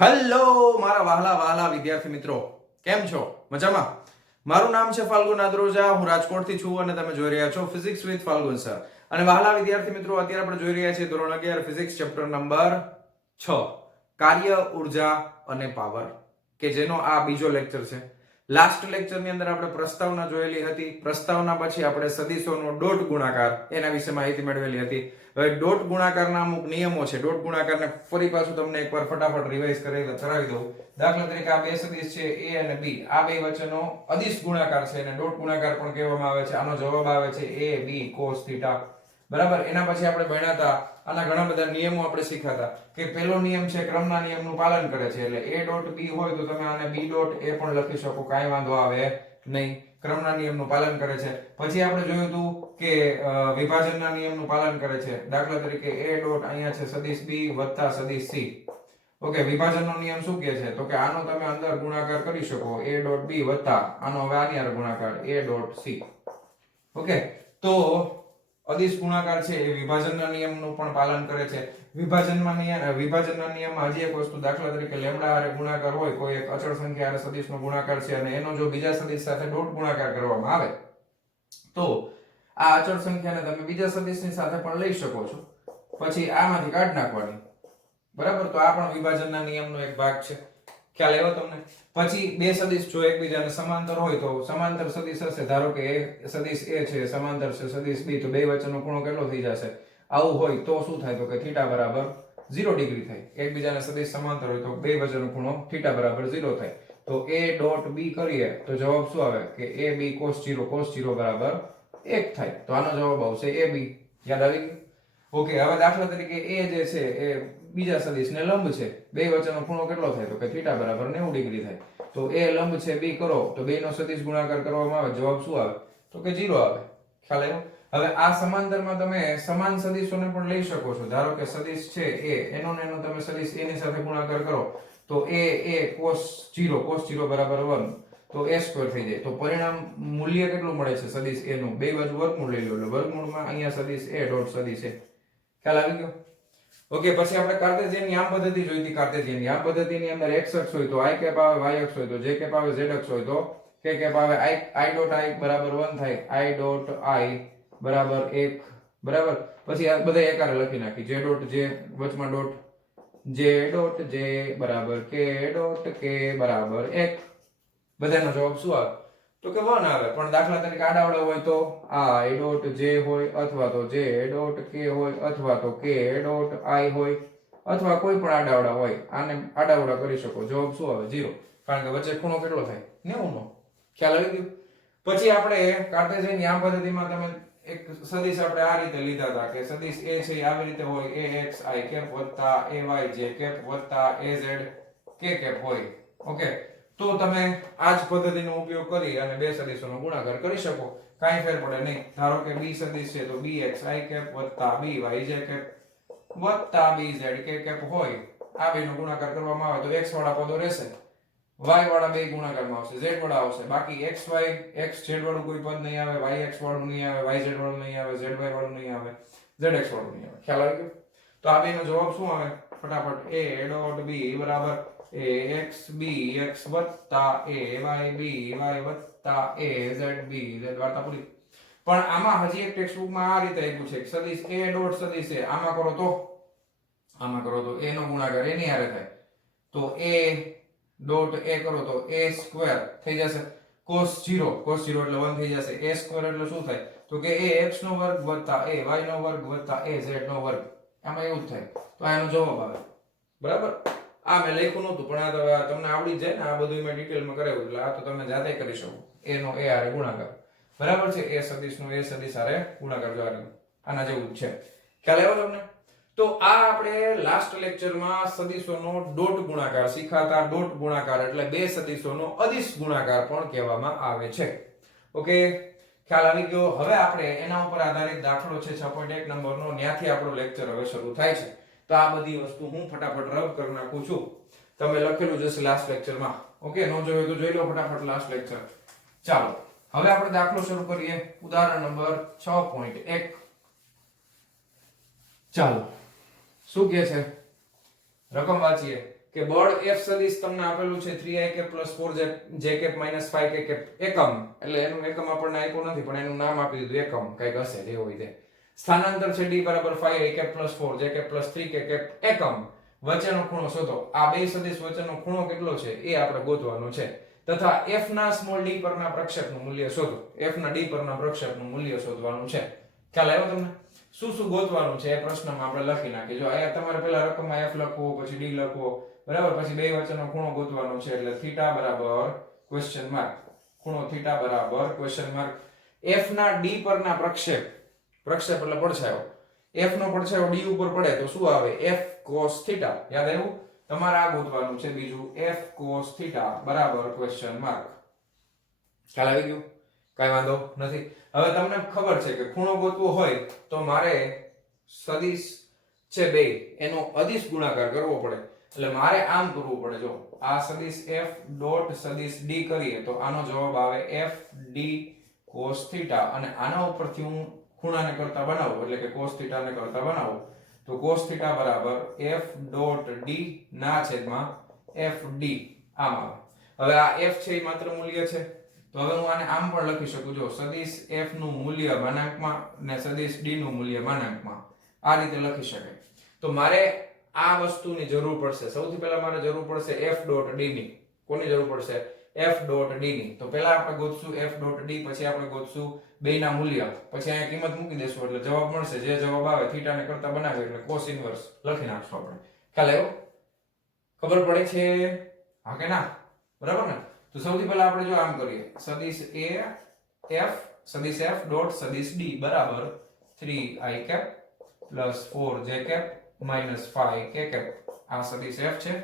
Hello મારા વહાલા વહાલા વિદ્યાર્થી મિત્રો, કેમ છો? મજામાં? મારું નામ છે ફાલ્ગુન આદ્રોજા, હું રાજકોટથી છું અને તમે જોઈ રહ્યા છો ફિઝિક્સ વિથ ફાલ્ગુન સર. અને વહાલા વિદ્યાર્થી મિત્રો, અત્યારે આપણે જોઈ રહ્યા છીએ ધોરણ 11 ફિઝિક્સ ચેપ્ટર નંબર 6, કાર્ય, ઉર્જા અને પાવર, કે જેનો આ બીજો લેક્ચર છે. લાસ્ટ લેક્ચરની અંદર આપણે પ્રસ્તાવના જોયેલી હતી. પ્રસ્તાવના પછી આપણે સદિશોનો ડોટ ગુણાકાર એના વિશે માહિતી મેળવેલી હતી. હવે ડોટ ગુણાકારના અમુક નિયમો છે. ડોટ ગુણાકારને ફરી પાછું તમને એકવાર ફટાફટ રિવાઇઝ કરાવી દઉં. દાખલા તરીકે આ બે સદિશ છે a અને b, આ બે વચ્ચેનો અદિશ ગુણાકાર છે અને ડોટ ગુણાકાર પણ કહેવામાં આવે છે. આનો જવાબ આવે છે a b cos θ. બરાબર. એના પછી આપણે ભણ્યા હતા, આના ઘણા બધા નિયમો આપણે શીખ્યા હતા કે પહેલો નિયમ છે ક્રમના નિયમનું પાલન કરે છે. એટલે a ડોટ b હોય તો તમે આને b ડોટ a પણ લખી શકો, કાંઈ વાંધો આવે નહીં. ક્રમના નિયમનું પાલન કરે છે. પછી આપણે જોયું હતું કે વિભાજનના નિયમનું પાલન કરે છે. દાખલા તરીકે a ડોટ અહીંયા છે સદિશ b વત્તા સદિશ c. ઓકે, વિભાજનનો નિયમ શું કહે છે? તો કે આનો તમે અંદર ગુણાકાર કરી શકો, a ડોટ b વત્તા આનો હવે આની હારે ગુણાકાર a ડોટ c. ઓકે, તો અદિશ ગુણાકાર છે એ વિભાજનના નિયમનું પણ પાલન કરે છે. વિભાજનના નિયમમાં હજી એક વસ્તુ, દાખલા તરીકે લેમ્ડા હારે ગુણાકાર હોય, કોઈ એક અચળ સંખ્યા હારે સદિશનો ગુણાકાર છે અને એનો જો બીજા સદિશ સાથે ડોટ ગુણાકાર કરવામાં આવે તો આ અચળ સંખ્યાને તમે બીજા સદિશની સાથે પણ લઈ શકો છો, પછી આમાંથી કાઢી નાખવાની. બરાબર. તો આ પણ વિભાજનના નિયમનો એક ભાગ છે. ખ્યાલ આવ્યો તમને? પછી બે સદિશ જો એકબીજાને સમાંતર હોય તો સમાંતર સદિશ હશે. ધારો કે એ સદિશ a છે સમાંતર છે સદિશ b, તો બે વચ્ચેનો ખૂણો કેટલો થઈ જશે? આવું હોય તો શું થાય? તો કે θ બરાબર 0 ડિગ્રી થાય. એકબીજાને સદિશ સમાંતર હોય તો બે વચ્ચેનો ખૂણો θ બરાબર 0 થાય. તો a ડોટ b કરીએ તો જવાબ શું આવે? કે a b cos 0 બરાબર 1 થાય. તો આનો જવાબ આવશે a b. યાદ આવી ગયું? ઓકે, હવે દાખલા તરીકે a જે છે એ બીજા સદિશને લંબ છે. બે વચ્ચેનો ખૂણો કેટલો થાય? તો કે θ બરાબર 90 ડિગ્રી થાય. તો a લંબ છે b કરો તો બેનો સદિશ ગુણાકાર કરવામાં આવે, જવાબ શું આવે? તો કે 0 આવે. ખ્યાલ આવ્યો? હવે આ સમાંતરમાં તમે સમાન સદિશોને પણ લઈ શકો છો. ધારો કે સદિશ છે a, એનો ને એનો તમે સદિશ a ની સાથે ગુણાકાર કરો તો a cos 0 બરાબર 1, તો a સ્ક્વેર થઈ જાય. તો પરિણામ મૂલ્ય કેટલું મળે છે સદિશ a નું? બે બાજુ વર્ગમૂળ લઈ લો એટલે વર્ગમૂળમાં અહીંયા સદિશ a ડોટ સદિશ a. ખ્યાલ આવી ગયો? ઓકે, પછી આપણે કાર્ટેશિયનની આમ પદ્ધતિ જોઈ હતી. કાર્ટેશિયનની આમ પદ્ધતિની અંદર x અક્ષ હોય તો i કેપ આવે, y અક્ષ હોય તો j કેપ આવે, z અક્ષ હોય તો k કેપ આવે. i ડોટ i બરાબર 1 થાય, i ડોટ i બરાબર 1. બરાબર. પછી આ બધા એકારે લખી નાખી. j ડોટ j વચમાં ડોટ, j ડોટ j બરાબર k ડોટ k બરાબર 1. બધાનો જવાબ શું આવે? તો કે 1 આવે. પણ દાખલા તરીકે આડાવડા હોય તો i ડોટ j હોય, અથવા તો j ડોટ k હોય, અથવા તો k ડોટ i હોય, અથવા કોઈ પણ આડાવડા હોય. આને આડાવડા કરી શકો. જવાબ શું આવે? 0. કારણ કે વચ્ચે ખૂણો કેટલો થાય? 90 નો. ખ્યાલ આવી ગયો? પછી આપણે કાર્ટેશિયનની આમ પદ્ધતિમાં તમે એક સદિશ આપણે આ રીતે લીધા હતા કે સદિશ a છે આવી રીતે હોય, ax i કેપ વત્તા ay j કેપ વત્તા az k કેપ હોય. ઓકે, તો તમે આ જ પદ્ધતિનો ઉપયોગ કરી અને બે સદિશોનો ગુણાકાર કરી શકો. કાંઈ ફેર પડે નહીં. ધારો કે b સદિશ છે તો bx i કેપ વત્તા by j કેપ વત્તા bz k કેપ હોય. આ બેનો ગુણાકાર કરવામાં આવે તો x વાળા પદો રહેશે, y વાળા બે ગુણાકારમાં આવશે, z વાળા આવશે. બાકી x y x z વાળું કોઈ પદ નહીં આવે, y x વાળું નહીં આવે, y z વાળું નહીં આવે, z y વાળું નહીં આવે, z x વાળું નહીં આવે. ખ્યાલ આવી ગયો? તો આ બેનો જવાબ શું આવે? ફટાફટ a ડોટ b બરાબર ax bx વત્તા ay by વત્તા az b z વાર્તા પૂરી. પણ આમાં હજી એક ટેક્સ્ટબુકમાં આ રીતે આપ્યું છે કે સદિશ a ડોટ સદિશ a, આમાં કરો તો a નો ગુણાકાર એની હારે થાય તો a ડોટ a કરો તો a સ્ક્વેર થઈ જશે. cos 0 એટલે 1 થઈ જશે. a સ્ક્વેર એટલે શું થાય? તો કે a x નો વર્ગ વત્તા a y નો વર્ગ વત્તા a z નો વર્ગ. આમાં એવું જ થાય. તો આનો જવાબ આવે. બરાબર. આ મેં લખ્યું નહોતું પણ આ તમને આવડી જાય ને, આ બધું મેં ડિટેલમાં કરાવ્યું એટલે આ તો તમે જાતે કરી શકો. a નો a હારે ગુણાકાર. બરાબર છે? a સદિશ નો a સદિશ હારે ગુણાકાર જો આના જેવું જ છે. ખ્યાલ આવ્યો તમને? તો આ આપણે લાસ્ટ લેક્ચરમાં સદિશોનો ડોટ ગુણાકાર શીખાતા. ડોટ ગુણાકાર એટલે બે સદિશોનો અદિશ ગુણાકાર પણ કહેવામાં આવે છે. ઓકે, ખ્યાલ આવી ગયો? હવે આપણે એના ઉપર આધારિત દાખલો છે 6.1 નંબરનો, ત્યાંથી આપણો લેક્ચર હવે શરૂ થાય છે. તો આ બધી વસ્તુ હું ફટાફટ રબ કરી નાખું છું. તમે લખેલું જશે લાસ્ટ લેક્ચરમાં. ઓકે, નો જોયું તો જોઈ લો ફટાફટ લાસ્ટ લેક્ચર. ચાલો હવે આપણે દાખલો શરૂ કરીએ. ઉદાહરણ નંબર 6.1. ચાલો, શું કહે છે? રકમ વાંચીએ કે બળ F સદિશ તમને આપેલું છે 3i cap + 4j cap - 5k cap એકમ, એટલે એનું એકમ આપણને આપ્યું નથી પણ એનું નામ આપી દીધું એકમ, કઈક હશે જે હોય તે. સ્થાનાંતર છે d = 5i cap + 4j cap + 3k cap એકમ. વચ્ચેનો ખૂણો શોધો. આ બે સદિશ વચ્ચેનો ખૂણો કેટલો છે એ આપણે ગોતવાનો છે. તથા f ના સ્મોલ d પરના પ્રક્ષેપનું મૂલ્ય શોધો. f ના d પરના પ્રક્ષેપનું મૂલ્ય શોધવાનું છે. ખ્યાલ આવ્યો તમને? શું શું ગોતવાનું છે એ પ્રશ્નમાં આપણે લખી નાખીએ. જો અહીંયા તમારે પહેલા રકમમાં f લખવો, પછી d લખવો, બરાબર, પછી બે વચ્ચેનો ખૂણો ગોતવાનો છે એટલે θ બરાબર ક્વેશ્ચન માર્ક. ખૂણો θ બરાબર ક્વેશ્ચન માર્ક. f ના d પરના પ્રક્ષેપ એટલે પડછાયો, f નો પડછાયો d ઉપર પડે તો શું આવે? f cos θ. યાદ આવ્યું? તમારે આ ગોતવાનું છે બીજું f cos θ બરાબર ક્વેશ્ચન માર્ક. ખ્યાલ આવી ગયું? કાઈ વાંધો નથી. હવે તમને ખબર છે કે ખૂણો ગોતવો હોય તો મારે સદિશ છે બે એનો અદિશ ગુણાકાર કરવો પડે. એટલે મારે આમ કરવું પડે. જો આ સદિશ f ડોટ સદિશ d કરીએ તો આનો જવાબ આવે f d cos θ, અને આના ઉપરથી હું ખૂણાને કરતા બનાવું એટલે કે cos θ ને કરતા બનાવું તો cos θ બરાબર f ડોટ d ના છેદમાં f d આમ આવે. હવે આ f છે એ માત્ર મૂલ્ય છે તો હવે હું આને આમ પણ લખી શકું. જો સદિશ f નું મૂલ્ય માનાંકમાં ને સદિશ d નું મૂલ્ય માનાંકમાં, આ રીતે લખી શકાય. તો મારે આ વસ્તુની જરૂર પડશે. સૌથી પહેલા મારે જરૂર પડશે f ડોટ d ની. કોની જરૂર પડશે? f ડોટ d ની. તો પહેલા આપણે ગોતશું f ડોટ d, પછી આપણે ગોતશું બેયના મૂલ્ય, પછી અહીંયા કિંમત મૂકી દેશું એટલે જવાબ મળશે. જે જવાબ આવે θ ને કરતા બનાવીએ એટલે cos ઇન્વર્સ લખી નાખશું આપણે. ખ્યાલ આવ્યો? ખબર પડે છે? હા કે ના? બરાબર ને? તો સૌથી પહેલા આપણે જો આમ કરીએ, સદિશ a f સદિશ f ડોટ સદિશ d બરાબર 3i cap + 4j cap - 5k cap. આ સદિશ f છે.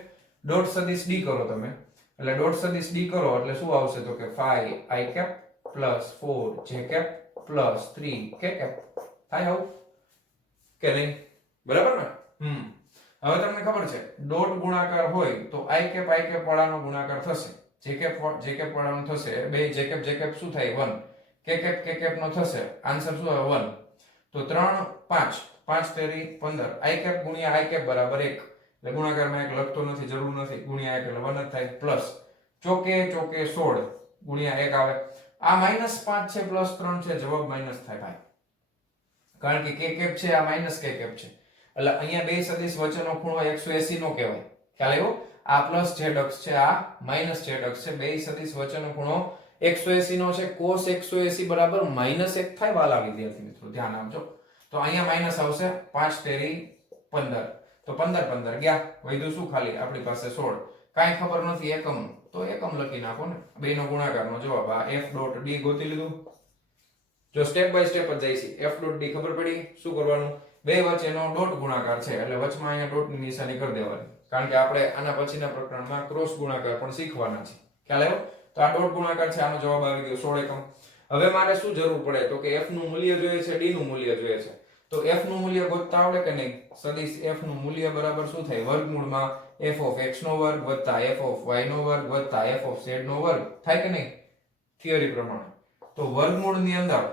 ડોટ સદિશ d કરો તમે, એટલે ડોટ સદિશ d કરો એટલે શું આવશે તો કે 5i cap + 4j cap + 3k cap. થાય આવું કે નહીં? બરાબર ને? હવે તમને ખબર છે ડોટ ગુણાકાર હોય તો i cap વાળાનો ગુણાકાર થશે, j cap વાળાનો થશે. બે j cap શું થાય? 1. k cap નો થશે. આન્સર શું આવે? 1. તો 3 5 5 તેરી 15. i cap ગુણ્યા i cap બરાબર 1. એટલે ગુણાકારમાં એક લખતો નથી, જરૂર નથી. ગુણ્યા 1 એટલે 1 જ થાય. પ્લસ ચોકે 16 ગુણ્યા 1 આવે. આ -5 છે પ્લસ 3 છે, જવાબ માઈનસ થાય ભાઈ. કારણ કે k cap છે, આ માઈનસ k cap છે. એટલે અહીંયા બે સદિશ વચ્ચેનો ખૂણો 180 નો કહેવાય. ખ્યાલ આવ્યો? આ પ્લસ z અક્ષ છે, આ માઈનસ z અક્ષ છે. બે સદિશ વચ્ચેનો ખૂણો 180 નો છે. cos 180 બરાબર -1 થાય વાલા વિદ્યાર્થી મિત્રો, ધ્યાન આપજો. તો અહીંયા માઈનસ આવશે. 5 તેરી 15. તો 15 ગયા, વધ્યું શું? ખાલી આપણી પાસે 16. કાઈ ખબર નથી એકમ, તો એકમ લખી નાખો ને. બેનો ગુણાકારનો જવાબ આ f ડોટ d ગોતી લીધું. જો સ્ટેપ બાય સ્ટેપ જ જાય છે. f ડોટ d ખબર પડી. શું કરવાનું? બે વચ્ચેનો ડોટ ગુણાકાર છે એટલે વચમાં અહીંયા ડોટની નિશાની કરી દેવાની. કારણ કે આપણે આના પછીના પ્રકરણમાં ક્રોસ ગુણાકાર પણ શીખવાના છે. ખ્યાલ આવ્યો? તો આ ડોટ ગુણાકાર છે, આનો જવાબ આવી ગયો 16 એકમ. હવે મારે શું જરૂર પડે તો કે f નું મૂલ્ય જોઈએ છે, d નું મૂલ્ય જોઈએ છે. તો f નું મૂલ્ય ગોતતા આવડે કે નહીં? સદિશ f નું મૂલ્ય બરાબર શું થાય? વર્ગમૂળમાં f of x નો વર્ગ વત્તા f of y નો વર્ગ વત્તા f of z નો વર્ગ થાય કે નહીં? થિયરી પ્રમાણે. તો વર્ગમૂળની અંદર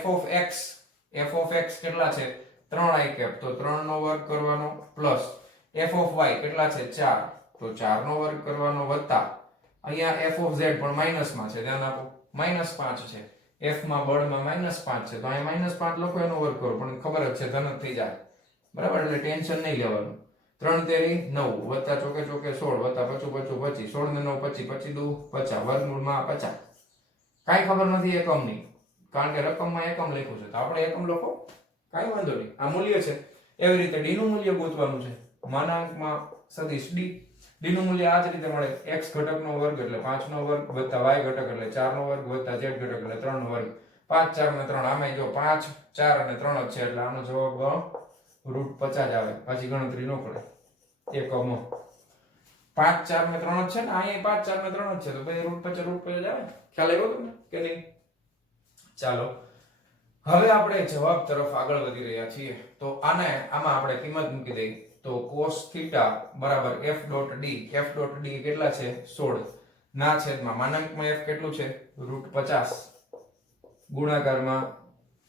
f of x કેટલા છે? 3i cap, તો 3 નો વર્ગ કરવાનો પ્લસ f of y કેટલા છે? 4, તો 4 નો વર્ગ કરવાનો વત્તા અહીંયા f of z પણ માઈનસમાં છે, ધ્યાન આપો. -5 છે. f માં બળમાં -5 છે તો અહીંયા -5 લખો, એનો વર્ગ કરો, પણ ખબર જ છે ધન જ થઈ જાય. બરાબર? એટલે ટેન્શન નહીં લેવાનું. 3 તેરી 9 વત્તા ચોકે 16 વત્તા 5 25 16 ને 9 25 25 દુ 50 વર્ગમૂળમાં 50. કાઈ ખબર નથી એકમની, કારણ કે રકમમાં એકમ લખ્યું છે તો આપણે એકમ લખો, કાઈ વાંધો નહીં. આ મૂલ્ય છે. એવી રીતે d નું મૂલ્ય ગોતવાનું છે. માનાંકમાં સદિશ d. d નું મૂલ્ય આ જ રીતે મળે. x ઘટકનો વર્ગ એટલે 5 નો વર્ગ વત્તા y ઘટક એટલે 4 નો વર્ગ વત્તા z ઘટક એટલે 3 નો વર્ગ. 5 4 ને 3 આમાં જો 5 4 અને 3 જ છે એટલે આનો જવાબ √50 આવે. પાછી ગણતરી ન કરે એકમો. 5 4 ને 3 જ છે ને, અહીંયા 5 4 ને 3 જ છે તો ભાઈ √50 આવે. ખ્યાલ આવ્યો તમને કે નહીં? ચાલો હવે આપણે જવાબ તરફ આગળ વધી રહ્યા છીએ. તો આમાં આપણે કિંમત મૂકી દઈએ તો cos θ બરાબર f dot d. f dot d કેટલા છે? 16 ના છેદમાં માનાંકમાં f કેટલું છે? √50 ગુણાકારમાં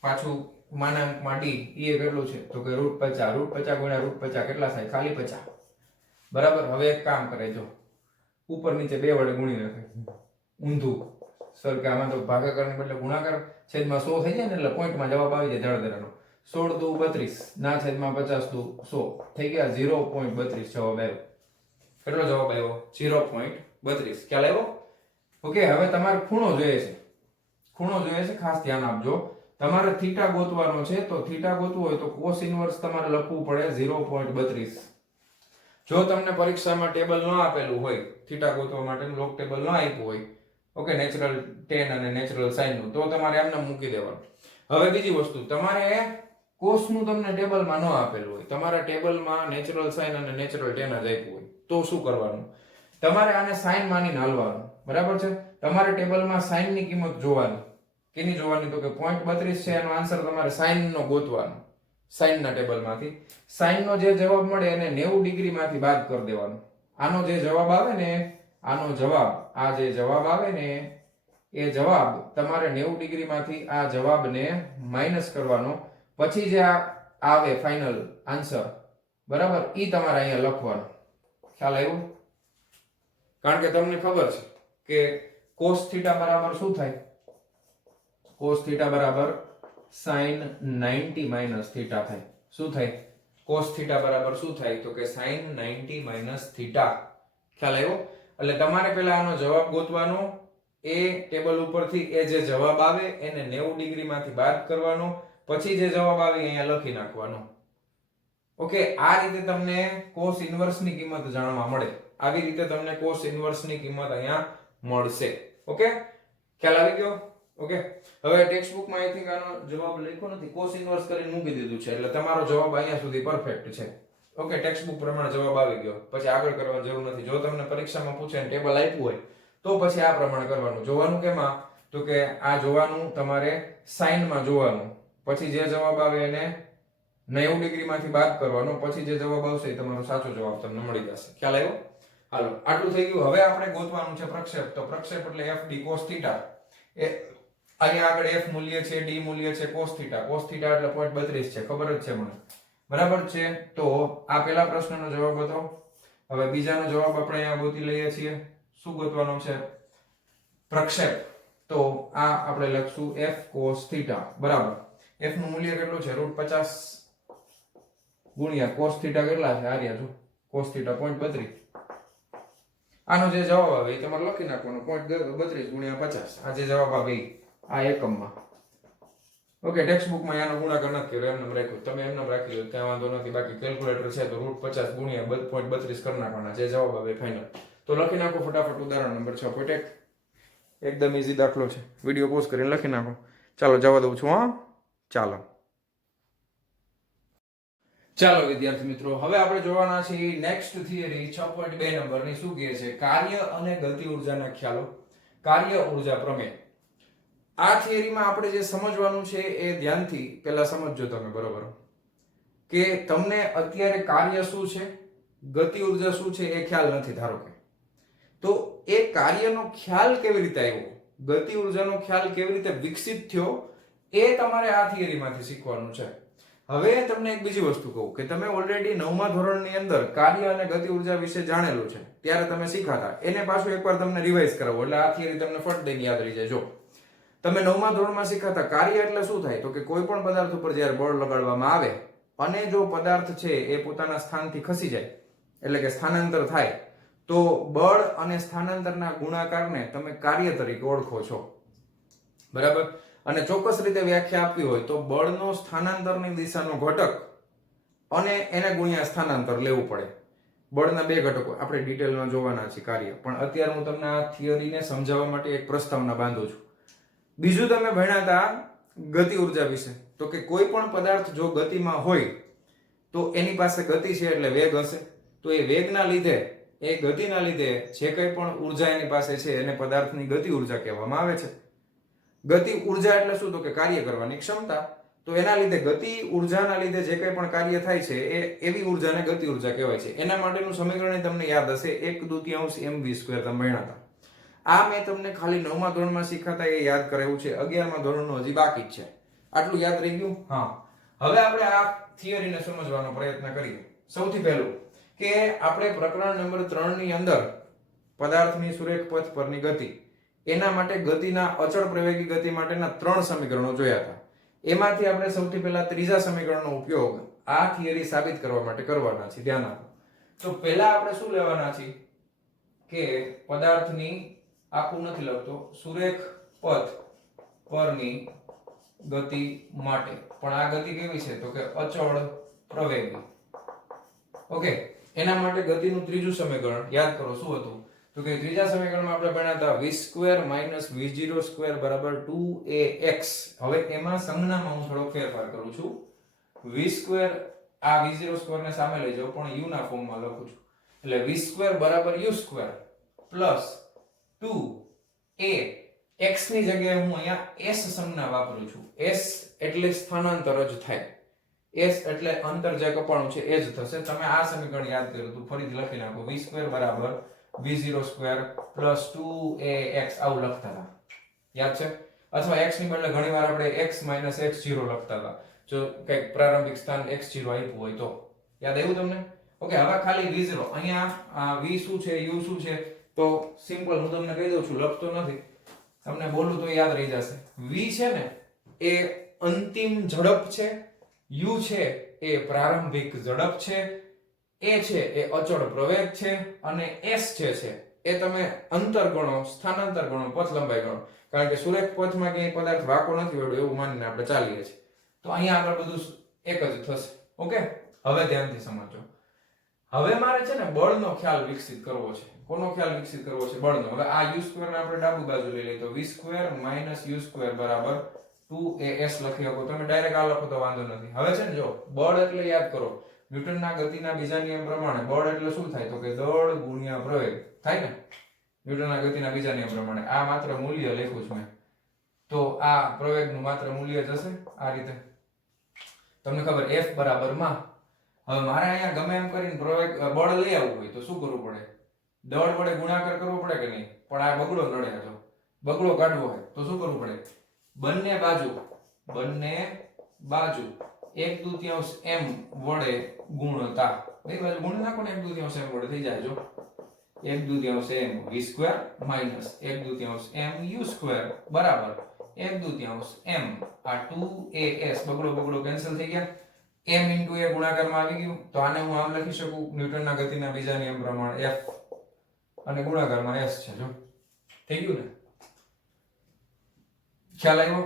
પાછું માનાંકમાં d એ કેટલું છે તો કે √50. √50 ગુણ્યા √50 કેટલા થાય? ખાલી 50 બરાબર. હવે એક કામ કરે, જો ઉપર નીચે 2 વડે ગુણી નાખે, ઊંધું સરખામાં તો ભાગાકારને બદલે ગુણાકાર છેદમાં 100 થઈ જાય ને, એટલે પોઈન્ટમાં જવાબ આવી જાય ધડાધડાનો. 16 દુ 32 ના છેદમાં 50 દુ 100 થઈ ગયા 0.32 જવાબ આવ્યો. કેટલો જવાબ આવ્યો? 0.32. ખ્યાલ આવ્યો? ઓકે. હવે તમારે ખૂણો જોઈએ છે. ખૂણો જોઈએ છે, ખાસ ધ્યાન આપજો. તમારે થીટા ગોતવાનો છે, તો થીટા ગોતવું હોય તો કોસ ઇન્વર્સ તમારે લખવું પડે 0.32. જો તમને પરીક્ષામાં ટેબલ ન આપેલું હોય, થીટા ગોતવા માટેનું લોગ ટેબલ ન આપ્યું હોય, ઓકે, નેચરલ tan અને નેચરલ sin નું, તો તમારે એમને મૂકી દેવાનું. હવે બીજી વસ્તુ, તમારે કોસ નું તમને ટેબલમાં ન આપેલું હોય, તમારા ટેબલમાં નેચરલ sin અને નેચરલ tan જ આપ્યું હોય, તો શું કરવાનું? તમારે આને sin માનીને હાલવાનું. બરાબર છે? તમારે ટેબલમાં sin ની કિંમત જોવાની. કેની જોવાની? તો કે 0.32 છે, એનો આન્સર તમારે sin નો ગોતવાનો. sin ના ટેબલમાંથી sin નો જે જવાબ મળે એને 90 ડિગ્રી માંથી બાદ કરી દેવાનો. આનો જે જવાબ આવે ને, આનો જવાબ, આ જે જવાબ આવે ને, એ જવાબ તમારે 90 ડિગ્રી માંથી આ જવાબને માઈનસ કરવાનો. પછી જે આ આવે ફાઇનલ આન્સર, બરાબર, ઈ તમારે અહીંયા લખવાનો. ખ્યાલ આવ્યો? કારણ કે તમને ખબર છે કે cos થીટા બરાબર શું થાય? cos થીટા બરાબર sin 90 માઈનસ થીટા થાય. શું થાય? cos થીટા બરાબર શું થાય? તો કે sin 90 માઈનસ થીટા. ખ્યાલ આવ્યો? એટલે તમારે પહેલા આનો જવાબ ગોતવાનો. એ ટેબલ ઉપરથી એ જે જવાબ આવે એને 90 ડિગ્રી માંથી બાદ કરવાનો. પછી જે જવાબ આવે અહીંયા લખી નાખવાનો. ઓકે. આ રીતે તમને cos ઇન્વર્સ ની કિંમત જાણવા મળે. આવી રીતે તમને cos ઇન્વર્સ ની કિંમત અહીંયા મળશે. ઓકે. ખ્યાલ આવી ગયો? ઓકે. હવે ટેક્સ્ટ બુક માં આઈ થિંક આનો જવાબ લખ્યો નથી, cos ઇન્વર્સ કરીને મૂકી દીધું છે, એટલે તમારો જવાબ અહીંયા સુધી પરફેક્ટ છે. ઓકે. ટેક્સ્ટ બુક પ્રમાણે જવાબ આવી ગયો. પછી આગળ કરવાની જરૂર નથી. જો તમને પરીક્ષામાં પૂછે ને ટેબલ આપ્યું હોય તો પછી આ પ્રમાણે કરવાનું. જોવાનું કેમાં? તો કે આ જોવાનું તમારે sin માં જોવાનું. પછી જે જવાબ આવે એને 90 ડિગ્રી માંથી બાદ કરવાનો. પછી જે જવાબ આવશે એ તમારો સાચો જવાબ તમને મળી જશે. ખ્યાલ આવ્યો? હાલો, આટલું થઈ ગયું. હવે આપણે ગોતવાનું છે પ્રક્ષેપ. તો પ્રક્ષેપ એટલે FD cos થીટા. એ અહીંયા આગળ f મૂલ્ય છે, d મૂલ્ય છે, cos થીટા. cos થીટા એટલે 0.32 છે, ખબર જ છે મને. બરાબર છે? તો આ પહેલા પ્રશ્નનો જવાબ હતો. હવે બીજાનો જવાબ આપણે અહીંયા ગોતી લઈએ છીએ. શું ગોતવાનો છે? પ્રક્ષેપ. તો આ આપણે લખશું f cos થીટા બરાબર. f નું મૂલ્ય કેટલું છે? √50 ગુણ્યા cos થીટા કેટલા છે? આર્યા જો, cos થીટા 0.32. આનો જે જવાબ આવે એ તમારે લખી નાખવાનો. 0.32 ગુણ્યા 50. આ જે જવાબ આવે આ એકમમાં. ઓકે. ટેક્સ્ટ બુકમાં આનો ગુણાકાર નથી કર્યો, એમને રાખ્યો. તમે એમને રાખી લો, ત્યાં વાંધો નથી. બાકી કેલ્ક્યુલેટર છે તો √50 ગુણ્યા 0.32 કરી નાખવાના. જે જવાબ આવે ફાઇનલ. તો લખી નાખો ફટાફટ. ઉદાહરણ નંબર 6.1. એકદમ ઈઝી દાખલો છે. વિડિયો પોઝ કરીને લખી નાખો. ચાલો જવા દઉં છું. હા, ચાલો ચાલો વિદ્યાર્થી મિત્રો, હવે આપણે જોવાના છે નેક્સ્ટ થિયરી 6.2 નંબરની. શું કહે છે? કાર્ય અને ગતિ ઉર્જાના ખ્યાલો. કાર્ય ઉર્જા પ્રમેય. આ થિયરીમાં આપણે જે સમજવાનું છે એ ધ્યાનથી પહેલા સમજજો તમે, બરોબર? કે તમને અત્યારે કાર્ય શું છે, ગતિ ઉર્જા શું છે એ ખ્યાલ નથી, ધારો કે. તો એ કાર્યનો ખ્યાલ કેવી રીતે આવ્યો, ગતિ ઉર્જાનો ખ્યાલ કેવી રીતે વિકસિત થયો, એ તમારે આ થિયરીમાંથી શીખવાનું છે. હવે તમને એક બીજી વસ્તુ કહું કે તમે ઓલરેડી 9મા ધોરણની અંદર કાર્ય અને ગતિ ઉર્જા વિશે જાણેલું છે, ત્યારે તમે શીખાતા. એને પાછું એકવાર તમને રિવાઇઝ કરાવો એટલે આ થિયરી તમને ફટ દઈને યાદ રહી જાય. જો તમે 9મા ધોરણમાં શીખાતા કાર્ય એટલે શું થાય, તો કે કોઈ પણ પદાર્થ ઉપર જ્યારે બળ લગાડવામાં આવે અને જો પદાર્થ છે એ પોતાના સ્થાનથી ખસી જાય, એટલે કે સ્થાનાંતર થાય, તો બળ અને સ્થાનાંતરના ગુણાકારને તમે કાર્ય તરીકે ઓળખો છો. બરાબર? અને ચોક્કસ રીતે વ્યાખ્યા આપવી હોય તો બળનો સ્થાનાંતરની દિશાનો ઘટક અને એને ગુણ્યા સ્થાનાંતર લેવું પડે. બળના બે ઘટકો આપણે ડિટેલમાં જોવાના છે કાર્ય, પણ અત્યારે હું તમને આ થિયરીને સમજાવવા માટે એક પ્રસ્તાવના બાંધું છું. બીજું તમે ભણ્યા હતા ગતિ ઉર્જા વિશે, તો કે કોઈ પણ પદાર્થ જો ગતિમાં હોય તો એની પાસે ગતિ છે એટલે વેગ હશે. તો એ વેગના લીધે, એ ગતિના લીધે જે કંઈ પણ ઉર્જા એની પાસે છે એને પદાર્થની ગતિ ઉર્જા કહેવામાં આવે છે. ગતિ ઉર્જા એટલે શું, તો કે કાર્ય કરવાની ક્ષમતા. તો એના લીધે ગતિ ઉર્જાના લીધે જે કંઈ પણ કાર્ય થાય છે એ એવી ઉર્જાને ગતિ ઉર્જા કહેવાય છે. એના માટેનું સમીકરણ તમને યાદ હશે, 1/2 mv². તમે ભણ્યા હતા. આ મેં તમને ખાલી 9મા ધોરણમાં શીખાતા એ યાદ કરાવ્યું છે. 11મા ધોરણનું હજી બાકી જ છે. આટલું યાદ રહી ગયું? હા. હવે આપણે આ થિયરીને સમજવાનો પ્રયત્ન કરીએ. સૌથી પહેલું કે આપણે પ્રકરણ નંબર 3 ની અંદર પદાર્થની સુરેખ પથ પરની ગતિ એના માટે ગતિના અચળ પ્રવેગી ગતિ માટેના 3 સમીકરણો જોયા હતા. એમાંથી આપણે સૌથી પહેલા ત્રીજા સમીકરણનો ઉપયોગ આ થિયરી સાબિત કરવા માટે કરવાના છે. ધ્યાન આપો. તો પહેલા આપણે શું લેવાના છે કે પદાર્થની, આખું નથી લખતો, સુરેખ પથ પરની ગતિ માટે, પણ આ ગતિ કેવી છે તો કે અચળ પ્રવેગી. ઓકે, એના માટે ગતિનું ત્રીજું સમીકરણ યાદ કરો. શું હતું તો કે ત્રીજા સમીકરણમાં આપણે ભણ્યા હતા v² - v0² બરાબર 2ax. હવે એમાં સંજ્ઞામાં હું થોડો ફેરફાર કરું છું. v² આ v0² ને સામે લઈ જાઉં પણ u ના ફોર્મમાં લખું છું. એટલે v² બરાબર u² પ્લસ 2a x ની જગ્યાએ હું અહીંયા s સંજ્ઞા વાપરું છું. s એટલે સ્થાનાંતર જ થાય. s એટલે અંતર જે કપાણું છે એ જ થશે. તમે આ સમીકરણ યાદ કર્યું હતું, ફરીથી લખી નાખો. v² બરાબર v0² પ્લસ 2ax આવું લખતા હતા, યાદ છે? અથવા x ની બદલે ઘણીવાર આપણે x માઈનસ x0 લખતા હતા જો કંઈક પ્રારંભિક સ્થાન x0 આપ્યું હોય તો. યાદ આવ્યું તમને? ઓકે, હવે ખાલી v0 અહીંયા v શું છે, u શું છે, તો સિમ્પલ હું તમને કહી દઉં છું, લખતો નથી, તમને બોલું તો યાદ રહી જશે. v છે ને એ અંતિમ ઝડપ છે, u છે એ પ્રારંભિક ઝડપ છે, a છે એ અચળ પ્રવેગ છે, અને s જે છે એ તમે અંતર ગણો, સ્થાનાંતર ગણો, પથ લંબાઈ ગણો. કારણ કે સુરેખ પથમાં ક્યાંય પદાર્થ વાંકો નથી વળ્યો એવું માનીને આપણે ચાલીએ છીએ. તો અહીંયા આગળ બધું એક જ થશે. ઓકે, હવે ધ્યાનથી સમજો. હવે મારે છે ને બળનો ખ્યાલ વિકસિત કરવો છે. કોનો ખ્યાલ વિકસિત કરવો છે? બળનો. હવે આ u² ને આપણે ડાબી બાજુ લઈ લઈએ તો v² - u² બરાબર 2as લખી શકો. તમે ડાયરેક્ટ આ લખો તો વાંધો નથી. હવે છે ને જો, બળ એટલે યાદ કરો ન્યૂટનના ગતિના બીજા નિયમ પ્રમાણે બળ એટલે શું થાય તો કે દળ ગુણ્યા પ્રવેગ થાય ને. ન્યૂટનના ગતિના બીજા નિયમ પ્રમાણે આ માત્ર મૂલ્ય લખ્યું છે મેં, તો આ પ્રવેગનું માત્ર મૂલ્ય જશે આ રીતે. તમને ખબર f બરાબર માં. હવે મારે અહીંયા ગમે એમ કરીને પ્રવેગ બળ લઈ આવવું હોય તો શું કરવું પડે? દળ વડે ગુણાકાર કરવો પડે કે નહીં? પણ આ બગડો નડે. જો બગડો કાઢવો હોય તો શું કરવું પડે? બંને બાજુ 1/2 m વડે ગુણતા. બે બાજુ ગુણી નાખો ને 1/2 m વડે થઈ જાય. જો 1/2 m v² minus 1/2 m u² બરાબર 1/2 m આ 2as બગડો કેન્સલ થઈ ગયા. m into a ગુણાકારમાં આવી ગયું તો આને હું આમ લખી શકું ન્યૂટનના ગતિના બીજા નિયમ પ્રમાણે f અને ગુણાકારમાં s છે. જો થઈ ગયું ને? ખ્યાલ આવ્યો?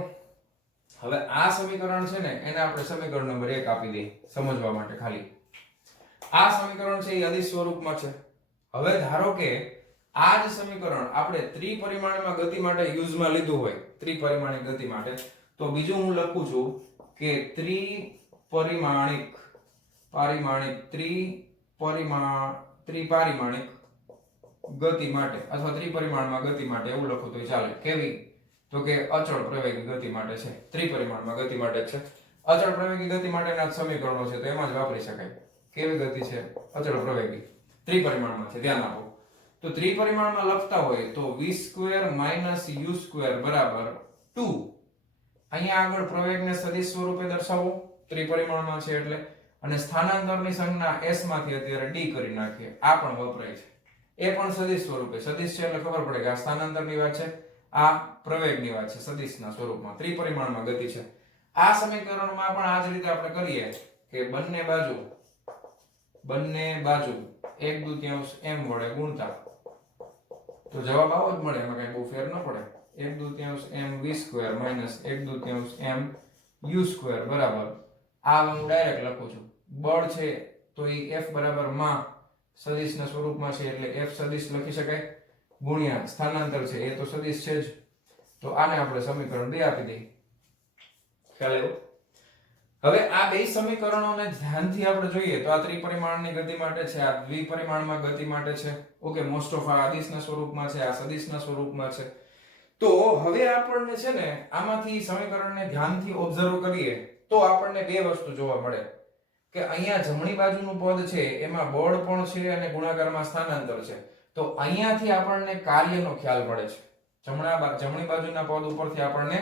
હવે આ સમીકરણ છે ને એને આપણે સમીકરણ નંબર 1 આપી દઈએ સમજવા માટે. ખાલી આ સમીકરણ છે એ અદિશ સ્વરૂપમાં છે. હવે ધારો કે આ જ સમીકરણ આપણે ત્રિપરિમાણમાં ગતિ માટે યુઝમાં લીધું હોય, ત્રિપરિમાણિક ગતિ માટે, તો બીજું હું લખું છું કે ત્રિપારિમાણિક ગતિ માટે અથવા ત્રિપરિમાણમાં ગતિ માટે એવું લખું તો ચાલે. કેવી? તો કે અચળ પ્રવેગી ગતિ માટે છે. ત્રિપરિમાણમાં ગતિ માટે છે. અચળ પ્રવેગી ગતિ માટેના સમીકરણો છે તો એમાં જ વાપરી શકાય. કેવી ગતિ છે? અચળ પ્રવેગી, ત્રિપરિમાણમાં છે. ધ્યાન આપો. તો ત્રિપરિમાણમાં લખતા હોય તો v² - u² બરાબર 2. અહીંયા આગળ પ્રવેગને સદિશ સ્વરૂપે દર્શાવો, ત્રિપરિમાણમાં છે એટલે, અને સ્થાનાંતરની સંજ્ઞા s માંથી અત્યારે d કરી નાખીએ. આ પણ વપરાય છે. એ પણ સદિશ સ્વરૂપે. સદિશ છે એટલે ખબર પડે કે આ સ્થાનાંતરની વાત છે, આ પ્રવેગની વાત છે. સદિશના સ્વરૂપમાં ત્રિપરિમાણમાં ગતિ છે. આ સમીકરણમાં પણ આ જ રીતે આપણે કરીએ કે બંને બાજુ 1/2 m વડે ગુણતા તો જવાબ આવો જ મળે. એમાં કઈ બહુ ફેર ન પડે. 1/2 m v² minus 1/2 m u² બરાબર આ હું ડાયરેક્ટ લખું છું. બળ છે તો એ f બરાબર માં સદિશના સ્વરૂપમાં છે એટલે f સદિશ લખી શકાય, ગુણ્યા સ્થાનાંતર છે એ તો સદિશ છે જ, તો આને આપણે સમીકરણ 2 આપી દઈએ. ખ્યાલ આવ્યો? હવે આ બે સમીકરણોને ધ્યાનથી આપણે જોઈએ તો આ ત્રિપરિમાણની ગતિ માટે છે, આ દ્વિપરિમાણમાં ગતિ માટે છે. ઓકે, મોસ્ટ ઓફ આ આદિશના સ્વરૂપમાં છે, આ સદિશના સ્વરૂપમાં છે. તો હવે આપણને છે ને આમાંથી સમીકરણને ધ્યાનથી ઓબ્ઝર્વ કરીએ તો આપણને બે વસ્તુ જોવા મળે કે અહીંયા જમણી બાજુનું પદ છે એમાં બળ પણ છે અને ગુણાકારમાં સ્થાનાંતર છે. તો અહીંયાથી આપણને કાર્યનો ખ્યાલ મળે છે. જમણી બાજુના પદ ઉપરથી આપણને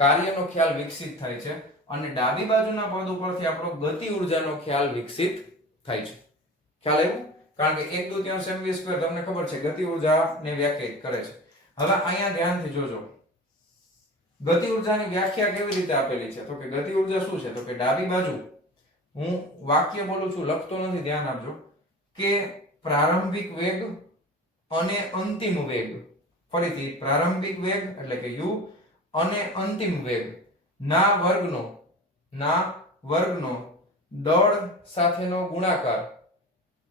કાર્યનો ખ્યાલ વિકસિત થાય છે અને ડાબી બાજુના પદ ઉપરથી આપણો ગતિ ઊર્જાનો ખ્યાલ વિકસિત થાય છે. ખ્યાલ આવ્યો? કારણ કે 1/2 mv સ્ક્વેર તમને ખબર છે ગતિ ઉર્જાને વ્યાખ્યાયિત કરે છે. હવે અહીંયા ધ્યાનથી જોજો, ગતિ ઉર્જાની વ્યાખ્યા કેવી રીતે આપેલી છે? તો કે ગતિ ઉર્જા શું છે? તો કે ડાબી બાજુ હું વાક્ય બોલું છું, લખતો નથી, ધ્યાન આપજો, કે પ્રારંભિક વેગ અને અંતિમ વેગ, ફરીથી પ્રારંભિક વેગ એટલે કે u અને અંતિમ વેગ ના વર્ગનો દળ સાથેનો ગુણાકાર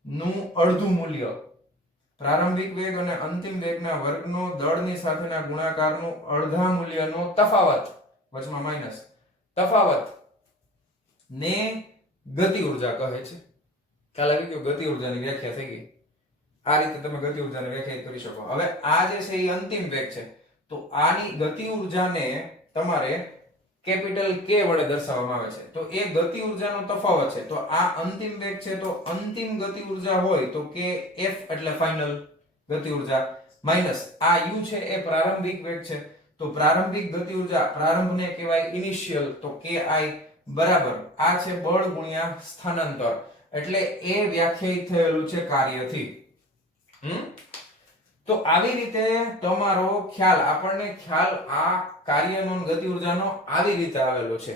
નું અડધું મૂલ્ય, પ્રારંભિક વેગ અને અંતિમ વેગના વર્ગનો દળની સાથેના ગુણાકારનું અડધા મૂલ્યનો તફાવત, વચમાં માઈનસ, તફાવત ને ગતિ ઉર્જા કહે છે. ખ્યાલ આવી ગયો? ગતિ ઉર્જાની વ્યાખ્યા થઈ ગઈ. આ રીતે તમે ગતિ ઉર્જાને વ્યાખ્યાયિત કરી શકો. હવે આ જે છે એ અંતિમ વેગ છે, તો આની ગતિ ઉર્જાને તમારે કેપિટલ K વડે દર્શાવવામાં આવે છે. તો એ ગતિ ઉર્જાનો તફાવત છે. તો આ અંતિમ વેગ છે, તો અંતિમ ગતિ ઉર્જા હોય તો kF એટલે ફાઇનલ ગતિ ઉર્જા, માઈનસ આ u છે એ પ્રારંભિક વેગ છે, તો પ્રારંભિક ગતિ ઉર્જા, પ્રારંભને કહેવાય ઇનિશિયલ, તો ki બરાબર આ છે બળ ગુણ્યા સ્થાનાંતર, એટલે એ વ્યાખ્યાયિત થયેલું છે કાર્યથી. તો આવી રીતે તમારો ખ્યાલ, આપણને ખ્યાલ આ કાર્યનો ગતિ ઉર્જાનો આવી રીતે આવેલો છે.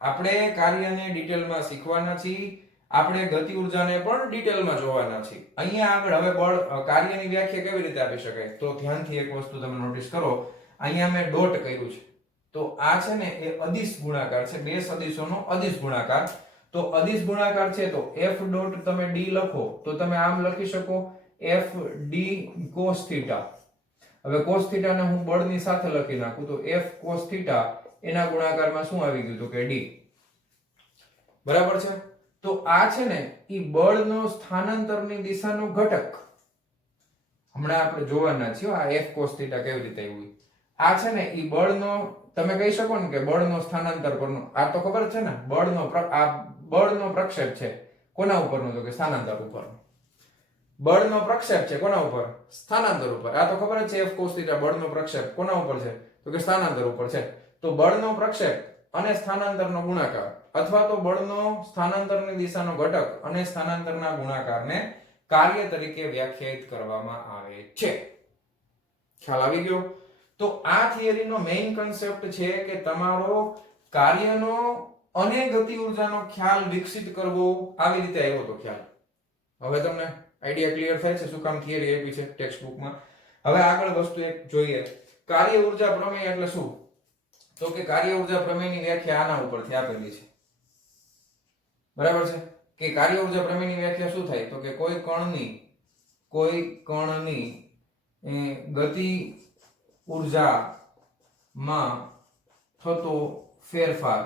આપણે કાર્યને ડિટેલમાં શીખવાના છીએ, આપણે ગતિ ઉર્જાને પણ ડિટેલમાં જોવાના છીએ. અહીંયા આગળ હવે બળ કાર્યની વ્યાખ્યા કેવી રીતે આપી શકાય? તો ધ્યાનથી એક વસ્તુ તમે નોટિસ કરો, અહીંયા મેં ડોટ કર્યું છે, તો આ છે ને એ અદિશ ગુણાકાર છે, બે સદિશોનો અદિશ ગુણાકાર. તો અદિશ ગુણાકાર છે, તો f ડોટ તમે d લખો તો તમે આમ લખી શકો f d cos θ. હવે cos θ ને હું બળની સાથે લખી નાખું તો f cos θ એના ગુણાકારમાં શું આવી ગયું? તો કે d. બરાબર છે? તો આ છે ને ઈ બળનો સ્થાનાંતરની દિશાનો ઘટક. હમણાં આપણે જોવાના છીએ આ f cos θ કેવી રીતે આવ્યું. આ છે ને ઈ બળનો, તમે કહી શકો ને કે બળનો સ્થાનાંતર પરનો, આ તો ખબર છે ને બળનો પ્રક્ષેપ છે કોના ઉપરનો? તો કે સ્થાનાંતર ઉપરનો. બળનો પ્રક્ષેપ છે કોના ઉપર? સ્થાનાંતર ઉપર. આ તો ખબર જ છે f cos θ બળનો પ્રક્ષેપ કોના ઉપર છે? તો કે સ્થાનાંતર ઉપર છે. તો બળનો પ્રક્ષેપ અને સ્થાનાંતરનો ગુણાકાર, અથવા તો બળનો સ્થાનાંતરની દિશાનો ઘટક અને સ્થાનાંતરના ગુણાકારને કાર્ય તરીકે વ્યાખ્યાયિત કરવામાં આવે છે. ખ્યાલ આવી ગયો? તો આ થિયરીનો મેઇન કન્સેપ્ટ છે કે તમારો કાર્યનો અને ગતિ ઉર્જાનો ખ્યાલ વિકસિત કરવો. આવી રીતે આવ્યો તો ખ્યાલ. હવે તમને આઈડિયા ક્લિયર થાય છે શું કામ થિયરી આપી છે ટેક્સ્ટ બુકમાં. હવે આગળ વસ્તુ એક જોઈએ, કાર્ય ઉર્જા પ્રમેય એટલે શું? તો કે કાર્ય ઉર્જા પ્રમેયની વ્યાખ્યા આના ઉપરથી આપેલી છે. બરાબર છે? કે કાર્ય ઉર્જા પ્રમેયની વ્યાખ્યા શું થાય? તો કે કોઈ કણની ગતિ ઉર્જામાં થતો ફેરફાર,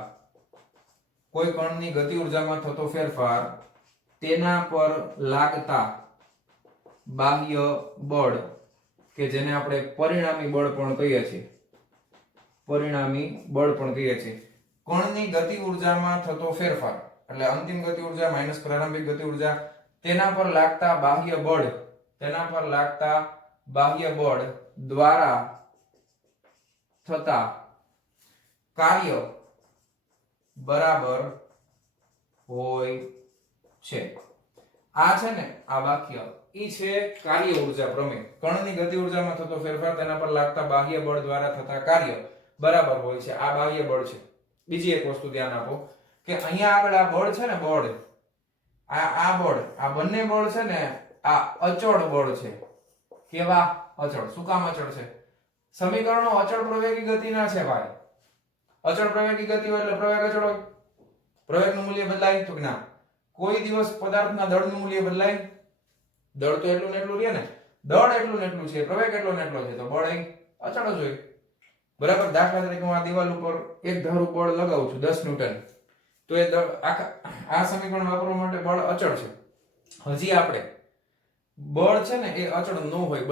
કોઈ કણની ગતિ ઉર્જામાં થતો ફેરફાર તેના પર લાગતા બાહ્ય બળ, કે જેને આપણે પરિણામી બળ પણ કહીએ છીએ, કણની ગતિ ઉર્જામાં થતો ફેરફાર એટલે અંતિમ ગતિ ઉર્જા માઈનસ પ્રારંભિક ગતિ ઉર્જા, તેના પર લાગતા બાહ્ય બળ દ્વારા થતા કાર્ય બરાબર હોય છે. આ છે ને આ વાક્ય ઈ છે કાર્ય ઉર્જા પ્રમેય. કણની ગતિ ઉર્જામાં થતો ફેરફાર તેના પર લાગતા બાહ્ય બળ દ્વારા થતા કાર્ય બરાબર હોય છે. આ બાહ્ય બળ છે. બીજી એક વસ્તુ ધ્યાન આપો કે અહીંયા આગળ આ બળ છે ને, બળ આ બળ, આ બંને બળ છે ને આ અચળ બળ છે. કેવા? અચળ. શું કામ અચળ છે? સમીકરણો અચળ પ્રવેગી ગતિના છે ભાઈ. અચળ પ્રવેગી ગતિ હોય એટલે પ્રવેગ અચળ હોય. પ્રવેગનું મૂલ્ય બદલાય? તો ના. કોઈ દિવસ પદાર્થના દળનું મૂલ્ય બદલાય? દળ તો એટલું ને એટલું રહે ને. દળ એટલું ને એટલું છે, પ્રવેગ એટલો ને એટલો છે, તો બળ અહીં અચળ જ હોય. બરાબર? દાખલા તરીકે હું આ દિવાલ ઉપર એક ધારું બળ લગાવું છું 10 ન્યૂટન, તો એ આ સમીકરણ વાપરવા માટે બળ અચળ છે. હજી આપણે બળ છે ને એ અચળ ન હોય,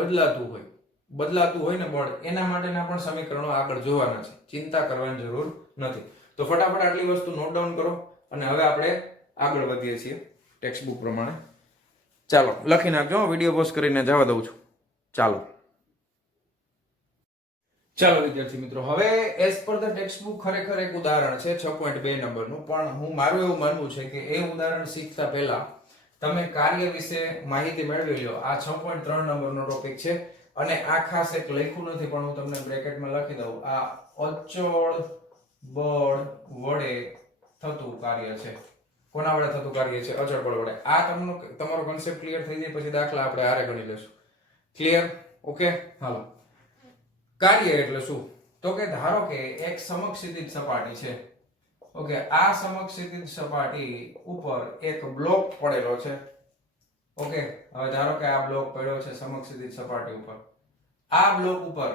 બદલાતું હોય ને બળ, એના માટેના પણ સમીકરણો આગળ જોવાના છે. ચિંતા કરવાની જરૂર નથી. તો ફટાફટ આટલી વસ્તુ નોટ ડાઉન કરો અને હવે આપણે આગળ વધીએ છીએ ટેક્સ્ટ બુક પ્રમાણે. ચાલો લખી નાખજો, વિડીયો પોઝ કરીને જવા દઉં છું. ચાલો વિદ્યાર્થી મિત્રો, હવે as per the text book ખરેખર એક ઉદાહરણ છે 6.2 નંબરનું, પણ હું મારું એવું માનવું છે કે એ ઉદાહરણ શીખતા પહેલા તમે કાર્ય વિશે માહિતી મેળવી લો. આ 6.3 નંબરનો ટોપિક છે અને આ ખાસ એક લખ્યું નથી પણ હું તમને બ્રેકેટમાં લખી દઉં. આ અચળ બળ વડે થતું કાર્ય છે. કોના વડે થતું કાર્ય છે? અચળ બળ વડે. આ તમારો કન્સેપ્ટ ક્લિયર થઈ જાય પછી દાખલા આપણે હારે ગણી લેશું. ક્લિયર? ઓકે, હાલો. કાર્ય એટલે શું? તો કે ધારો કે એક સમક્ષિતિજ સપાટી છે. ઓકે, આ સમક્ષિતિજ સપાટી ઉપર એક બ્લોક પડેલો છે. ઓકે, હવે ધારો કે આ બ્લોક પડ્યો છે સમક્ષિતિજ સપાટી ઉપર. આ બ્લોક ઉપર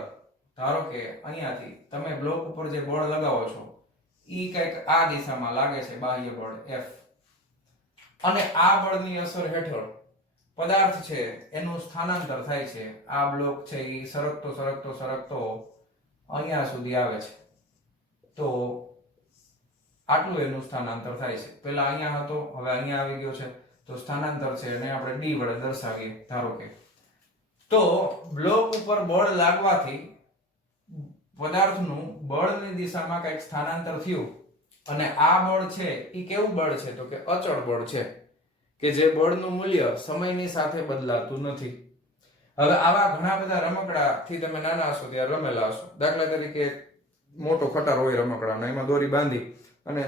ધારો કે અહીંયાથી તમે બ્લોક ઉપર જે બળ લગાવો છો ઈ કંઈક આ દિશામાં લાગે છે, બાહ્ય બળ F. અને આ બળની અસર હેઠળ પદાર્થ છે એનું સ્થાનાંતર થાય છે. આ બ્લોક છે ઈ સરકતો સરકતો સરકતો અહીંયા સુધી આવે છે. તો આટલું એનું સ્થાનાંતર થાય છે. પહેલા અહીંયા હતો, હવે અહીંયા આવી ગયો છે. તો સ્થાનાંતર છે એને આપણે d વડે દર્શાવીએ ધારો કે. તો બ્લોક ઉપર બળ લાગવાથી પદાર્થનું બળની દિશામાં કંઈક સ્થાનાંતર થયું અને આ બળ છે ઈ કેવું બળ છે? તો કે અચળ બળ છે કે જે બળનું મૂલ્ય સમયની સાથે બદલાતું નથી. હવે આવા ઘણા બધા રમકડા થી તમે નાના હશો ત્યારે રમેલા હશો. દાખલા તરીકે મોટો ખટારો હોય રમકડાનો, એમાં દોરી બાંધી અને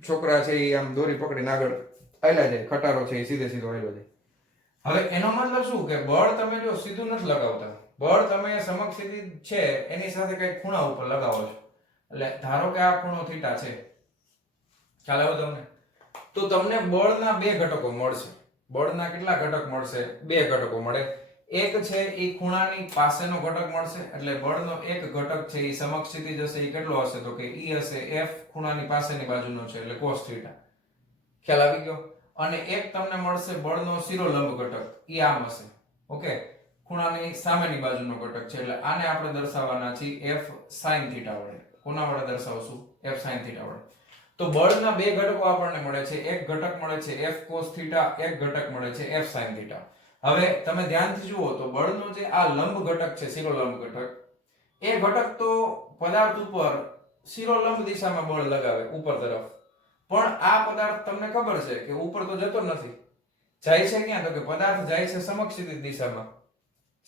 છોકરા છે એ આમ દોરી પકડીને આગળ આયલા જાય, ખટારો છે એ સીધે સીધો આયલો જાય. હવે એનો મતલબ શું કે બળ તમે જો સીધું નથી લગાવતા, બળ તમે સમક્ષિતિજ છે એની સાથે કઈ ખૂણા ઉપર લગાવો છો. એટલે ધારો કે આ ખૂણો થીટા છે, ખ્યાલ આવ્યો તમને? તો તમને બળના બે ઘટકો મળશે. બળના કેટલા ઘટક મળશે? બે ઘટકો મળે. એક છે એ ખૂણાની પાસેનો ઘટક મળશે, એટલે બળનો એક ઘટક છે એ સમક્ષિતિજ હશે. એ કેટલો હશે? તો કે ઈ હશે F ખૂણાની પાસેની બાજુનો છે એટલે cos થીટા. ખ્યાલ આવી ગયો? અને એક તમને મળશે બળનો શિરોલંબ ઘટક, ઈ આમ હશે. ઓકે, ખૂણાની સામેની બાજુનો ઘટક છે એટલે આને આપણે દર્શાવવાના છીએ F sin થીટા વડે. કોના વડે દર્શાવશું? F sin થીટા વડે. તો બળના બે ઘટકો આપણને મળે છે. એક ઘટક મળે છે F cos થીટા, એક ઘટક મળે છે F sin થીટા. હવે તમે ધ્યાનથી જુઓ તો બળનો જે આ લંબ ઘટક છે, શિરોલંબ ઘટક, એ ઘટક તો પદાર્થ ઉપર શિરોલંબ દિશામાં બળ લગાવે ઉપર તરફ. પણ આ પદાર્થ તમને ખબર છે કે ઉપર તો જતો નથી, જાય છે ક્યાં? તો કે પદાર્થ જાય છે સમક્ષિતિજ દિશામાં.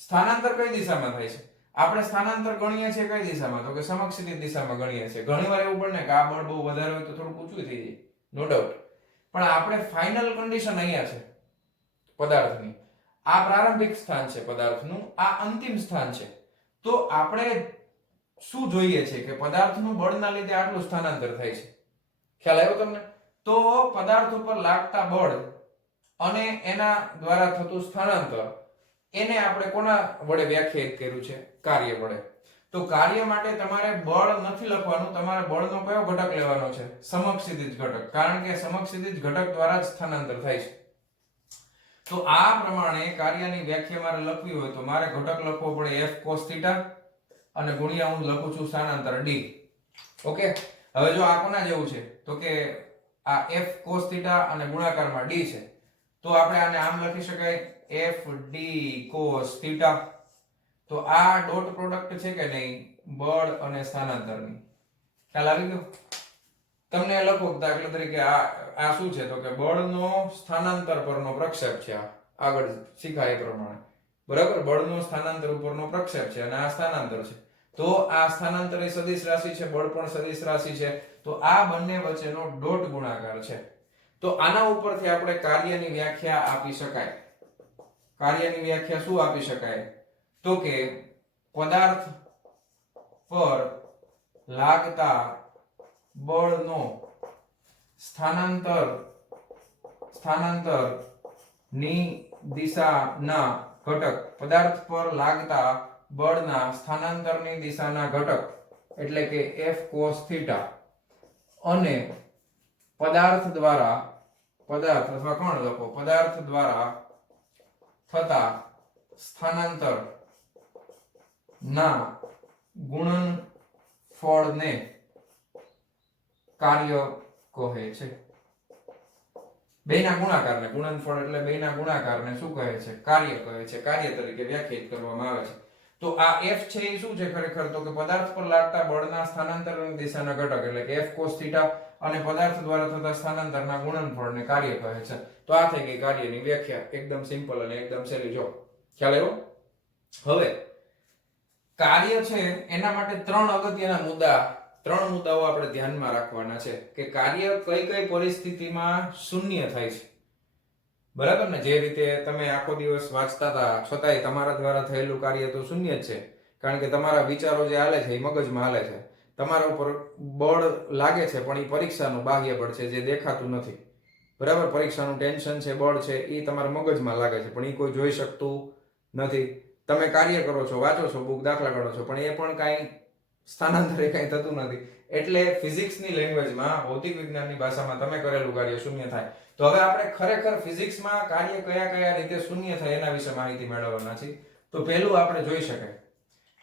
સ્થાનાંતર કઈ દિશામાં થાય છે? આપણે સ્થાનાંતર ગણીએ છીએ કઈ દિશામાં? તો કે સમક્ષિતિજ દિશામાં ગણીએ છીએ. ઘણીવાર એવું બને કે આ બળ બહુ વધારે હોય તો થોડું ઊંચું થઈ જાય, નો ડાઉટ. પણ આપણે ફાઇનલ કન્ડિશન અહીંયા છે પદાર્થની. આ પ્રારંભિક સ્થાન છે પદાર્થનું, આ અંતિમ સ્થાન છે. તો આપણે શું જોઈએ છે કે પદાર્થનું બળના લીધે આટલું સ્થાનાંતર થાય છે. ખ્યાલ આવ્યો તમને? તો પદાર્થ ઉપર લાગતા બળ અને એના દ્વારા થતું સ્થાનાંતર, એને આપણે કોના વડે વ્યાખ્યાયિત કર્યું છે? કાર્ય વડે. તો કાર્ય માટે તમારે બળ નથી લખવાનું, તમારે બળનો કયો ઘટક લેવાનો છે? સમક્ષિતિજ ઘટક. કારણ કે સમક્ષિતિજ ઘટક દ્વારા જ સ્થાનાંતર થાય છે. તો આ પ્રમાણે કાર્યની વ્યાખ્યા મારે લખવી હોય તો મારે ઘટક લખવો પડે F cos થીટા અને ગુણ્યા હું લખું છું સ્થાનાંતર d. ઓકે, હવે જો આ કોના જેવું છે? તો કે આ F cos થીટા અને ગુણાકારમાં d છે. તો આપણે આને આમ લખી શકાય F d cos થીટા. તો આ ડોટ પ્રોડક્ટ છે કે નહીં બળ અને સ્થાનાંતરની? ખ્યાલ આવી ગયો? તમને લખો દાખલા તરીકે આ શું છે? તો કે બળનો સ્થાનાંતર પરનો પ્રક્ષેપ છે. આ આગળ શીખાય એ પ્રમાણે, બરાબર? બળનો સ્થાનાંતર ઉપરનો પ્રક્ષેપ છે અને આ સ્થાનાંતર છે. તો આ સ્થાનાંતર એ સદિશ રાશિ છે, બળ પણ સદિશ રાશિ છે. તો આ બંને વચ્ચેનો ડોટ ગુણાકાર છે. તો આના ઉપરથી આપણે કાર્યની વ્યાખ્યા આપી શકાય. કાર્યની વ્યાખ્યા શું આપી શકાય? તો કે પદાર્થ પર લાગતા બળનો સ્થાનાંતર ની દિશાના ઘટક, પદાર્થ પર લાગતા બળના સ્થાનાંતરની દિશાના ઘટક એટલે કે F cos થીટા અને પદાર્થ અથવા કોણ લખો? પદાર્થ દ્વારા થતા સ્થાનાંતર ના ગુણનફળને કાર્ય કહે છે. બેના ગુણાકારને, ગુણનફળ એટલે બેના ગુણાકારને શું કહે છે? કાર્ય કહે છે. કાર્ય તરીકે વ્યાખ્યાયિત કરવામાં આવે છે. તો આ F છે એ શું છે ખરેખર? તો કે પદાર્થ પર લાગતા બળના સ્થાનાંતરની દિશાના ઘટક એટલે કે F cos થીટા અને પદાર્થ દ્વારા થતા સ્થાનાંતરના ગુણનફળને કાર્ય કહે છે. તો આ થઈ ગઈ કાર્યની વ્યાખ્યા, એકદમ સિમ્પલ અને એકદમ સહેલી. જો ખ્યાલ આવ્યો? હવે કાર્ય છે એના માટે ત્રણ મુદ્દાઓ આપણે ધ્યાનમાં રાખવાના છે કે કાર્ય કઈ કઈ પરિસ્થિતિમાં શૂન્ય થાય છે. બરાબર ને? જે રીતે તમે આખો દિવસ વાંચતા હતા છતાંય તમારા દ્વારા થયેલું કાર્ય તો શૂન્ય જ છે, કારણ કે તમારા વિચારો જે હાલે છે એ મગજમાં હાલે છે. તમારા ઉપર બળ લાગે છે પણ એ પરીક્ષાનું બાહ્ય બળ છે, જે દેખાતું નથી. બરાબર? પરીક્ષાનું ટેન્શન છે, બળ છે, એ તમારા મગજમાં લાગે છે પણ એ કોઈ જોઈ શકતું નથી. તમે કાર્ય કરો છો, વાંચો છો, બુક દાખલા કરો છો, પણ એ પણ કાંઈ સ્થાનાંતરે કાંઈ થતું નથી. એટલે ફિઝિક્સની લેંગ્વેજમાં, ભૌતિક વિજ્ઞાનની ભાષામાં તમે કરેલું કાર્ય શૂન્ય થાય. તો હવે આપણે ખરેખર ફિઝિક્સમાં કાર્ય કયા કયા રીતે શૂન્ય થાય એના વિશે માહિતી મેળવવાના છે. તો પહેલું આપણે જોઈ શકાય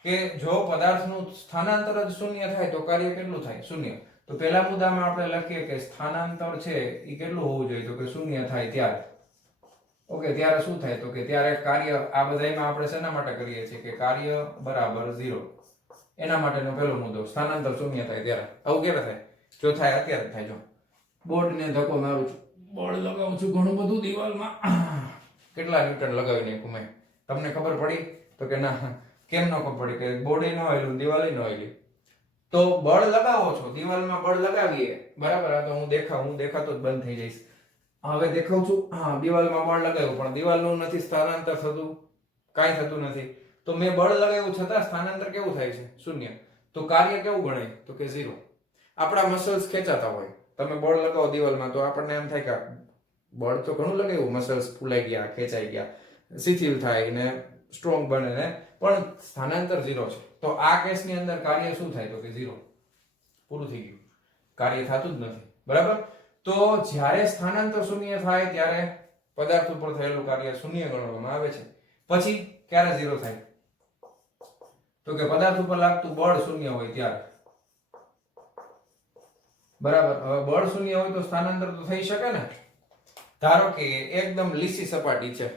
કે જો પદાર્થનું સ્થાનાંતર જ શૂન્ય થાય તો કાર્ય કેટલું થાય? શૂન્ય. તો પહેલા મુદ્દામાં આપણે લખીએ કે સ્થાનાંતર છે એ કેટલું હોવું જોઈએ? તો કે શૂન્ય થાય ત્યારે. ઓકે, ત્યારે શું થાય? તો કે ત્યારે કાર્ય, આ બધામાં આપણે શેના માટે કરીએ છીએ કે કાર્ય બરાબર 0. એના માટેનો પહેલો મુદ્દો, સ્થાનાંતર શૂન્ય થાય ત્યારે. આવું ક્યારે થાય? જો થાય અત્યારે થાય. જો બોર્ડને ધક્કો મારું છું, બોર્ડ લગાવું છું ઘણું બધું દિવાલમાં, કેટલા ન્યૂટન લગાવી નાખ્યું મેં. તમને ખબર પડી? તો કે ના. કેમ ન ખબર પડી? કે બોર્ડે ન આવેલું, દિવાલે ન આવેલી. તો બળ લગાવો છો, દિવાલમાં બળ લગાવીએ, બરાબર? આ તો હું દેખાતો જ બંધ થઈ જઈશ. હવે દેખાઉં છું, હા, દિવાલમાં બળ લગાવ્યું પણ દિવાલનું નથી સ્થાનાંતર થતું, કાંઈ થતું નથી. તો મેં બળ લગાવ્યું છતાં સ્થાનાંતર કેવું થાય છે? શૂન્ય. તો કાર્ય કેવું ગણાય? તો કે 0. આપણા મસલ્સ ખેંચાતા હોય, તમે બળ લગાવો દિવાલમાં તો આપણને એમ થાય કે બળ તો ઘણું લગાવ્યું, મસલ્સ ફૂલાઈ ગયા, ખેંચાઈ ગયા, શિથિલ થાય ને સ્ટ્રોંગ બને ને, પણ સ્થાનાંતર 0 છે. તો આ કેસની અંદર કાર્ય શું થાય? તો કે 0. પૂરું થઈ ગયું, કાર્ય થતું જ નથી. બરાબર? તો જ્યારે સ્થાનાંતર શૂન્ય થાય ત્યારે પદાર્થ ઉપર થયેલું કાર્ય શૂન્ય ગણવામાં આવે છે. પછી ક્યારે 0 થાય? તો કે પદાર્થ ઉપર લાગતું બળ શૂન્ય હોય ત્યારે. બરાબર? હવે બળ શૂન્ય હોય તો સ્થાનાંતર તો થઈ શકે ને. ધારો કે એકદમ લીસી સપાટી છે,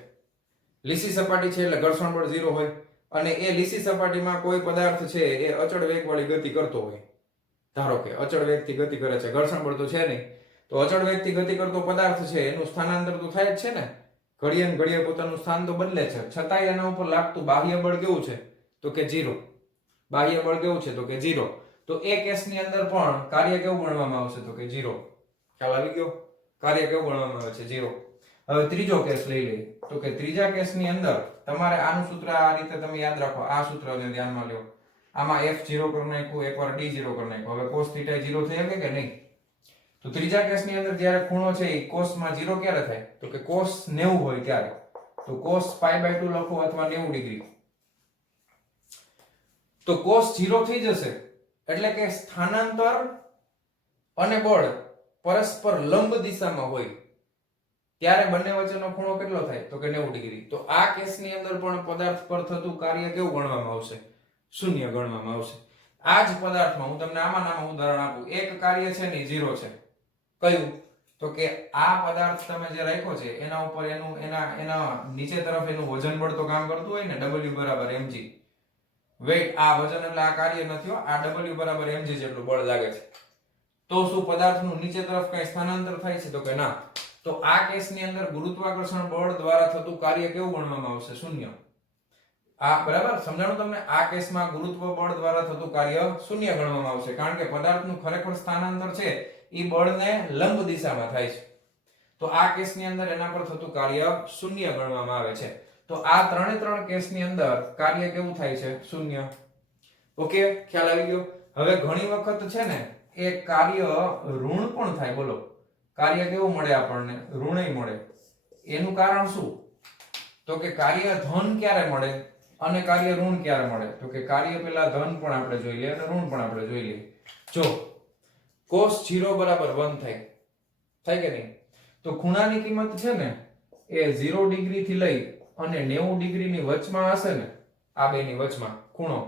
લીસી સપાટી છે એટલે ઘર્ષણ બળ 0 હોય, અને એ લીસી સપાટીમાં કોઈ પદાર્થ છે એ અચળ વેગવાળી ગતિ કરતો હોય. ધારો કે અચળ વેગથી ગતિ કરે છે, ઘર્ષણ બળ તો છે નહીં. તો અચળ વેગથી ગતિ કરતો પદાર્થ છે એનું સ્થાનાંતર તો થાય જ છે ને. ઘડીએ ને ઘડીએ પોતાનું સ્થાન તો બદલે છે, છતાંય એના ઉપર લાગતું બાહ્ય બળ કેવું છે? તો કે 0. બાહ્ય બળ કેવું છે? તો કે 0. તો એ કેસની અંદર પણ કાર્ય કેવું ગણવામાં આવશે? તો કે 0. ખ્યાલ આવી ગયો? કાર્ય કેવું ગણવામાં આવે છે? 0. હવે ત્રીજો કેસ લઈ લઈએ. તો કે ત્રીજા કેસની અંદર તમારે આનું સૂત્ર આ રીતે તમે યાદ રાખો, આ સૂત્રને ધ્યાનમાં લ્યો. આમાં f0 કરી નાખ્યું, એકવાર d0 કરી નાખ્યું. હવે cos θ 0 થઈ શકે કે નહીં? તો ત્રીજા કેસની અંદર જ્યારે ખૂણો છે એ કોસમાં 0 ક્યારે થાય? તો કે cos 90 હોય ત્યારે. તો cos π/2 લખો અથવા 90 ડિગ્રી. તો cos 0 થઈ જશે એટલે કે સ્થાનાંતર અને બળ પરસ્પર લંબ દિશામાં હોય ત્યારે બંને વચ્ચેનો ખૂણો કેટલો થાય? તો કે 90 ડિગ્રી. તો આ કેસની અંદર પણ પદાર્થ પર થતું કાર્ય કેવું ગણવામાં આવશે? શૂન્ય ગણવામાં આવશે. આ જ પદાર્થમાં હું તમને આમાં ઉદાહરણ આપું. એક કાર્ય છે ને 0 છે. કયું? તો કે આ પદાર્થ તમે જે રાખ્યો છે એના ઉપર એના નીચે તરફ એનું વજન બળ તો કામ કરતું હોય ને, W = mg. વેઇટ, આ વજન એટલે આ કાર્ય નથી, આ W = mg જેટલું બળ લાગે છે. તો શું પદાર્થનું નીચે તરફ કઈ સ્થાનાંતર થાય છે? તો કે ના. તો આ કેસની અંદર ગુરુત્વાકર્ષણ બળ દ્વારા થતું કાર્ય કેવું ગણવામાં આવશે? શૂન્ય. આ બરાબર સમજાણું તમને? આ કેસમાં ગુરુત્વ બળ દ્વારા થતું કાર્ય શૂન્ય ગણવામાં આવશે, કારણ કે પદાર્થનું ખરેખર સ્થાનાંતર છે એ બળને લંબ દિશામાં થાય છે. તો આ કેસની અંદર એના પર થતું કાર્ય શૂન્ય ગણવામાં આવે છે. તો આ ત્રણ કેસની અંદર કાર્ય કેવું થાય છે? શૂન્ય. ઓકે, ખ્યાલ આવી ગયો? હવે ઘણી વખત છે ને એ કાર્ય ઋણ પણ થાય. બોલો, કાર્ય કેવું મળે આપણને? ઋણય મળે. એનું કારણ શું? તો કે કાર્ય ધન ક્યારે મળે અને કાર્ય ઋણ ક્યારે મળે? તો કે કાર્ય પેલા ધન પણ આપણે જોઈ લઈએ અને ઋણ પણ આપણે જોઈ લઈએ. જો cos 0 = 1 થાય કે નહીં? તો ખૂણાની કિંમત છે ને એ 0 ડિગ્રી થી લઈ અને 90 ડિગ્રીની વચમાં હશે ને, આ બેની વચમાં ખૂણો,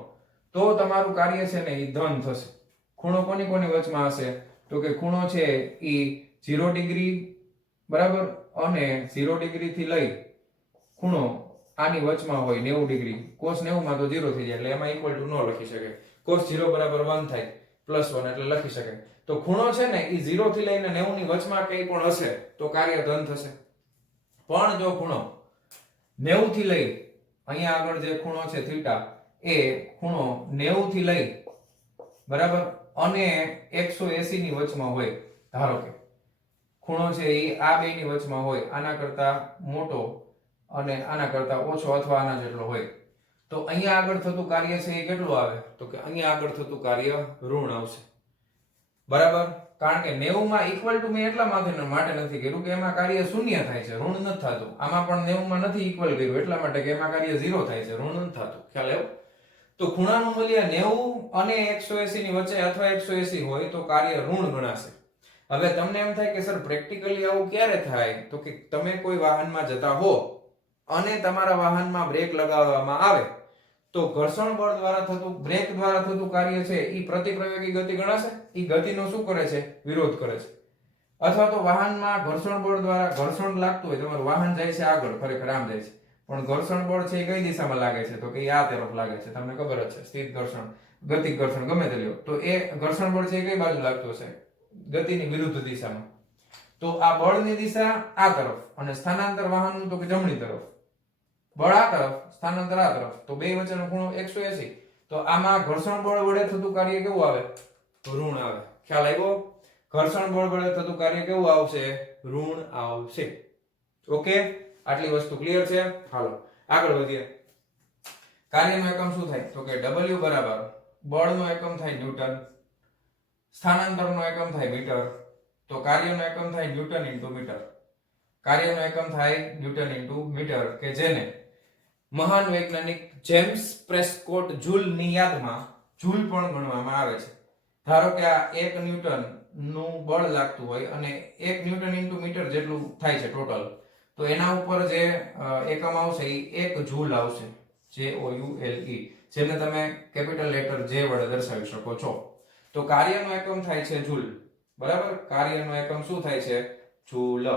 તો તમારું કાર્ય છે ને એ ધન થશે. ખૂણો કોની વચમાં હશે? તો કે ખૂણો છે એ 0 ડિગ્રી, બરાબર, અને 0 ડિગ્રી થી લઈ ખૂણો આની વચમાં હોય 90 ડિગ્રી. cos 90 માં તો 0 થઈ જાય એટલે એમાં = ન લખી શકે. cos 0 = 1 થાય, +1 એટલે લખી શકાય. તો ખૂણો છે ને એ 0 થી લઈને 90 ની વચમાં કંઈ પણ હશે તો કાર્ય ધન થશે. પણ જો ખૂણો 90 થી લઈ અહીંયા આગળ જે ખૂણો છે થીટા એ ખૂણો 90 થી લઈ બરાબર અને 180 ની વચમાં હોય, ધારો કે ખૂણો છે એ આ બેની વચમાં હોય, આના કરતા મોટો અને આના કરતા ઓછો અથવા આના જેટલો હોય, તો અહીંયા આગળ થતું કાર્ય છે એ કેટલું આવે? તો કે અહીંયા આગળ થતું કાર્ય ઋણ આવશે. બરાબર, કારણ કે 90 માં ઇક્વલ ટુ મેં એટલા માટે નથી કર્યું કે એમાં કાર્ય શૂન્ય થાય છે, ઋણ નથી થતું. આમાં પણ 90 માં નથી ઇક્વલ કર્યું એટલા માટે કે એમાં કાર્ય 0 થાય છે, ઋણ નથી થતું. ખ્યાલ આવ્યો? તો ખૂણાનું મૂલ્ય 90 અને 180 ની વચ્ચે અથવા 180 હોય તો કાર્ય ઋણ ગણાશે. હવે તમને એમ થાય કે સર પ્રેક્ટિકલી આવું ક્યારે થાય? તો કે તમે કોઈ વાહનમાં જતા હો અને તમારા વાહનમાં બ્રેક લગાવવામાં આવે તો ઘર્ષણ બળ દ્વારા થતું, બ્રેક દ્વારા થતું કાર્ય છે એ પ્રતિપ્રયોગી ગતિ ગણાશે. એ ગતિનો શું કરે છે? વિરોધ કરે છે. અથવા તો વાહનમાં ઘર્ષણ બળ દ્વારા ઘર્ષણ લાગતું હોય, તમારું વાહન જાય છે આગળ, ખરેખર આમ જાય છે, પણ ઘર્ષણ બળ છે એ કઈ દિશામાં લાગે છે? તો કે આ તરફ લાગે છે. તમને ખબર જ છે, સ્થિત ઘર્ષણ, ગતિક ઘર્ષણ ગમે તે લ્યો, તો એ ઘર્ષણ બળ છે એ કઈ બાજુ લાગતું હશે? ગતિની વિરુદ્ધ દિશામાં. તો આ બળની દિશા આ તરફ અને સ્થાનાંતર વાહનનું તો કે જમણી તરફ. બળ આ તરફ, સ્થાનાંતર આ તરફ, તો બે વચ્ચેનો ખૂણો 180. તો આમાં ઘર્ષણ બળ વડે થતું કાર્ય કેવું આવે? ઋણ આવે. ખ્યાલ આવ્યો? ઘર્ષણ બળ વડે થતું કાર્ય કેવું આવશે? ઋણ આવશે. ઓકે, આટલી વસ્તુ ક્લિયર છે? હાલો આગળ વધીએ. કાર્યનો એકમ શું થાય? તો કે W બરાબર બળનો એકમ થાય ન્યૂટન, સ્થાનાંતરનો એકમ થાય મીટર, તો કાર્યનો એકમ થાય ન્યૂટન ઇન્ટુ મીટર. કાર્યનો એકમ થાય ન્યૂટન ઇન્ટુ મીટર, કે જેને મહાન વૈજ્ઞાનિક જેમ્સ પ્રેસ્કોટ જૂલની યાદમાં જૂલ પણ ગણવામાં આવે છે. ધારો કે આ 1 ન્યૂટન નું બળ લાગતું હોય અને 1 ન્યૂટન ઇન્ટુ મીટર જેટલું થાય છે ટોટલ, તો એના ઉપર જે એકમ આવશે એ 1 જૂલ આવશે, JOULE, જેને તમે કેપિટલ લેટર J વડે દર્શાવી શકો છો. તો કાર્યનો એકમ થાય છે જૂલ. બરાબર, કાર્યનો એકમ શું થાય છે? જૂલ.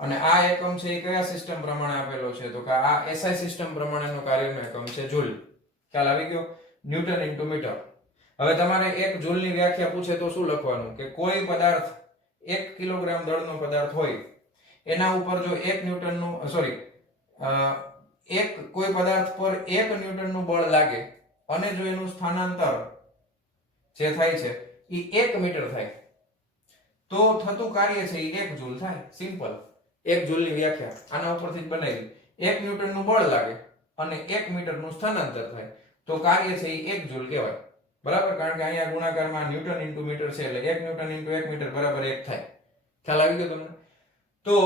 અને આ એકમ છે એ કયા સિસ્ટમ પ્રમાણે આપેલો છે? તો કે આ SI સિસ્ટમ પ્રમાણેનો કાર્યનો એકમ છે જૂલ. ખ્યાલ આવી ગયો? Newton into metre. હવે તમારે 1 જૂલની વ્યાખ્યા પૂછે તો શું લખવાનું? કે કોઈ પદાર્થ 1 કિલોગ્રામ દળનો પદાર્થ હોય એના ઉપર જો 1 ન્યૂટનનું કોઈ પદાર્થ પર 1 ન્યૂટનનું બળ લાગે અને જો એનું સ્થાનાંતર જે થાય છે એ 1 મીટર થાય તો થતું કાર્ય છે એ 1 જૂલ થાય. સિમ્પલ. 1 જૂલની વ્યાખ્યા આના ઉપરથી જ બનાવી. 1 ન્યૂટનનું બળ લાગે અને 1 મીટરનું સ્થાનાંતર થાય તો કાર્ય છે એ 1 જૂલ કહેવાય. બરાબર, કારણ કે અહીંયા ગુણાકારમાં ન્યૂટન ઇન્ટુ મીટર છે એટલે 1 ન્યૂટન ઇન્ટુ 1 મીટર બરાબર 1 થાય. ખ્યાલ આવી ગયો તમને? તો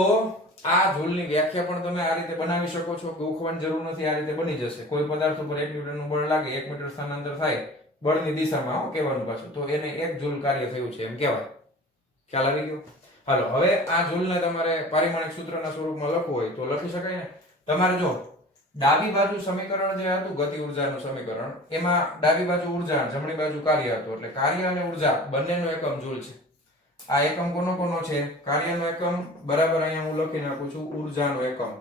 આ જૂલની વ્યાખ્યા પણ તમે આ રીતે બનાવી શકો છો, ગોખવાની જરૂર નથી, આ રીતે બની જશે. કોઈ પદાર્થ ઉપર 1 ન્યૂટનનું બળ લાગે, 1 મીટર સ્થાનાંતર થાય બળની દિશામાં, કહેવાનું પાછું, તો એને 1 જૂલ કાર્ય થયું છે એમ કહેવાય. ખ્યાલ આવી ગયો? હાલો, હવે આ જૂલને તમારે પારિમાણિક સૂત્રના સ્વરૂપમાં લખવું હોય તો લખી શકાય ને. તમારે જો ડાબી બાજુ સમીકરણ જે હતું ગતિ ઉર્જાનું સમીકરણ, એમાં ડાબી બાજુ ઉર્જા, જમણી બાજુ કાર્ય હતું, એટલે કાર્ય અને ઉર્જા બંનેનો એકમ જૂલ છે. આ એકમ કોનો છે? કાર્યનો એકમ બરાબર અહીંયા હું લખી નાખું છું ઉર્જાનો એકમ.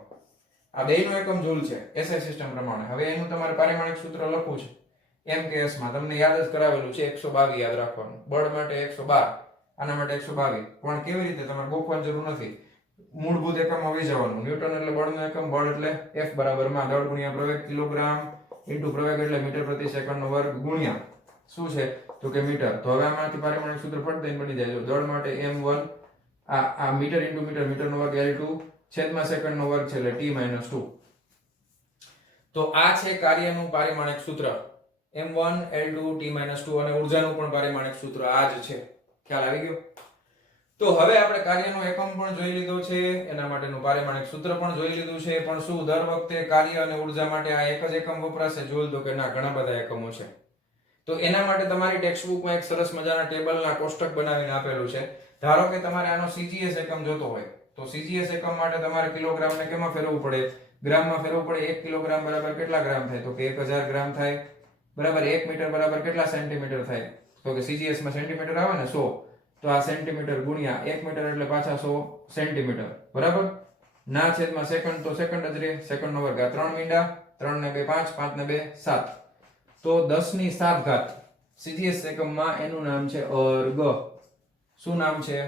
આ બેયનો એકમ જૂલ છે SI સિસ્ટમ પ્રમાણે. હવે એનું તમારે પારિમાણિક સૂત્ર લખવું છે MKS માં. તમને યાદ જ કરાવેલું છે, 112 યાદ રાખવાનું. બળ માટે 112, આના માટે 122. પણ કેવી રીતે? તમારે ગોખવાની જરૂર નથી, મૂળભૂત એકમ આવી જવાનું. ન્યૂટન એટલે બળનો એકમ, બળ એટલે F બરાબર માં દળ ગુણ્યા પ્રવેગ, કિલોગ્રામ ઇન્ટુ પ્રવેગ એટલે મીટર પ્રતિ સેકન્ડનો વર્ગ ગુણ્યા શું છે? તો કે મીટર. તો હવે આમાંથી પારિમાણિક સૂત્ર ફટ દઈને બની જાય. દળ માટે m1, આ મીટર ઇન્ટુ મીટર, મીટરનો વર્ગ L2 છેદમાં સેકન્ડનો વર્ગ છે એટલે t-2. તો આ છે કાર્યનું પારિમાણિક સૂત્ર m1 L2 t-2, અને ઉર્જાનું પણ પારિમાણિક સૂત્ર આ જ છે. ખ્યાલ આવી ગયો? તો હવે આપણે કાર્યનો એકમ પણ જોઈ લીધો છે, એના માટેનું પારિમાણિક સૂત્ર પણ જોઈ લીધું છે. પણ શું દર વખતે કાર્ય અને ઉર્જા માટે આ એક જ એકમ વપરાશે જૂલ? તો કે ના, ઘણા બધા એકમો છે. તો એના માટે તમારી ટેક્સ્ટબુકમાં એક સરસ મજાના ટેબલના કોષ્ટક બનાવીને આપેલું છે. ધારો કે તમારે આનો CGS એકમ જોતો હોય તો CGS એકમ માટે તમારે કિલોગ્રામને કેમાં ફેરવવું પડે? ગ્રામમાં ફેરવવું પડે. 1 કિલોગ્રામ બરાબર કેટલા ગ્રામ થાય? તો કે 1000 ગ્રામ થાય. બરાબર, 1 મીટર બરાબર કેટલા સેન્ટીમીટર થાય? તો કે CGS માં સેન્ટીમીટર આવે ને 100, તો આ સેન્ટીમીટર ગુણ્યા 1 મીટર એટલે પાછા 100 સેન્ટીમીટર. બરાબર, ના છેદમાં સેકન્ડ, તો સેકન્ડ જ રહે, સેકન્ડનો વર્ગ. આ 3 મીંડા, 3 ને 2 5, 5 ને 2 7, તો 10 ની 7 ઘાત સીજીએસ એકમમાં એનું નામ છે અર્ગ. શું નામ છે?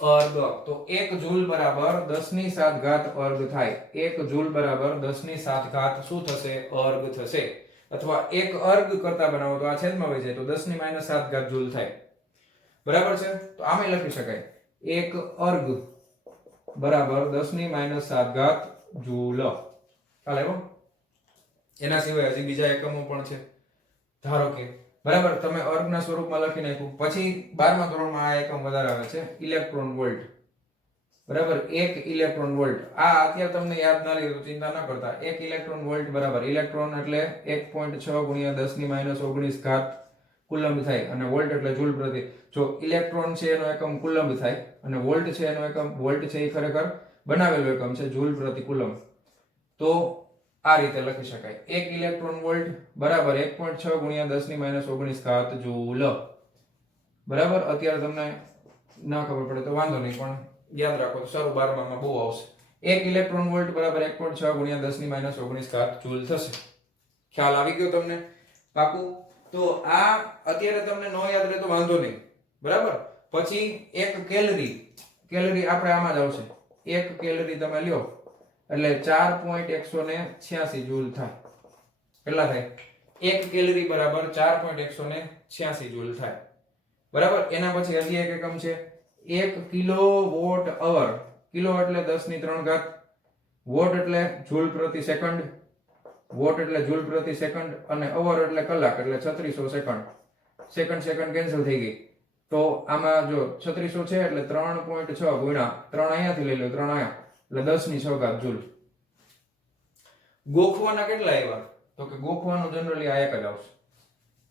અર્ગ. તો 1 જૂલ બરાબર 10⁷ અર્ગ થાય. 1 જૂલ બરાબર 10⁷ શું થશે? અર્ગ થશે. અથવા 1 અર્ગ કરતા બનાવો તો આ છેદમાં વહી જાય તો 10⁻7 જૂલ થાય. બરાબર છે? તો આમે લખી શકાય 1 અર્ગ બરાબર 10⁻7 જૂલ. ખ્યાલ આવ્યો? એના સિવાય હજી બીજા એકમો પણ છે. ધારો કે બરાબર તમે અર્ગના સ્વરૂપમાં લખી નાખ્યું. પછી 12મા ધોરણમાં આ એકમ વધારે આવે છે ઇલેક્ટ્રોન વોલ્ટ. બરાબર 1 ઇલેક્ટ્રોન વોલ્ટ. આ અત્યારે તમને યાદ ના રહે તો ચિંતા ન કરતા. 1 ઇલેક્ટ્રોન વોલ્ટ બરાબર ઇલેક્ટ્રોન એટલે 1.6 × 10⁻19 કુલમ્બ થાય અને વોલ્ટ એટલે જૂલ પ્રતિ. જો ઇલેક્ટ્રોન છે એનો એકમ કુલમ્બ થાય અને વોલ્ટ છે એનો એકમ વોલ્ટ છે એ ખરેખર બનાવેલો એકમ છે જૂલ પ્રતિ કુલમ્બ. તો આ રીતે લખી શકાય 1 ઇલેક્ટ્રોન વોલ્ટ બરાબર 1.6 × 10⁻19 જૂલ. બરાબર અત્યારે તમને ના ખબર પડે તો વાંધો નહીં પણ યાદ રાખો તો સારું 12માં બહુ આવશે. 1 ઇલેક્ટ્રોન વોલ્ટ બરાબર 1.6 × 10⁻19 જૂલ થશે. ખ્યાલ આવી ગયો તમને? પાકું? તો આ અત્યારે તમને નો યાદ રહે તો વાંધો નહીં. બરાબર? પછી 1 કેલરી. કેલરી આપણે આમાં જ આવશે. 1 કેલરી તમે લ્યો એટલે 4.186 જૂલ થાય. કેટલા થાય? 1 કેલરી બરાબર 4.186 જૂલ થાય. બરાબર? એના પછી હજી એક એકમ છે 1 કિલોવોટ અવર. કિલો એટલે 10⁻³ વોટ એટલે જૂલ પ્રતિ સેકન્ડ. વોટ એટલે જૂલ પ્રતિ સેકન્ડ અને અવર એટલે કલાક એટલે 3600 સેકન્ડ. સેકન્ડ કેન્સલ થઈ ગઈ. તો આમાં જો 3600 છે એટલે 3.6 ગુણ્યા 3 અહીંયાથી લઈ લો 3 અહીંયા એટલે 10⁶ જૂલ. ગોખવાના કેટલા આવ્યા? તો કે ગોખવાનું જનરલી આ એક જ આવશે.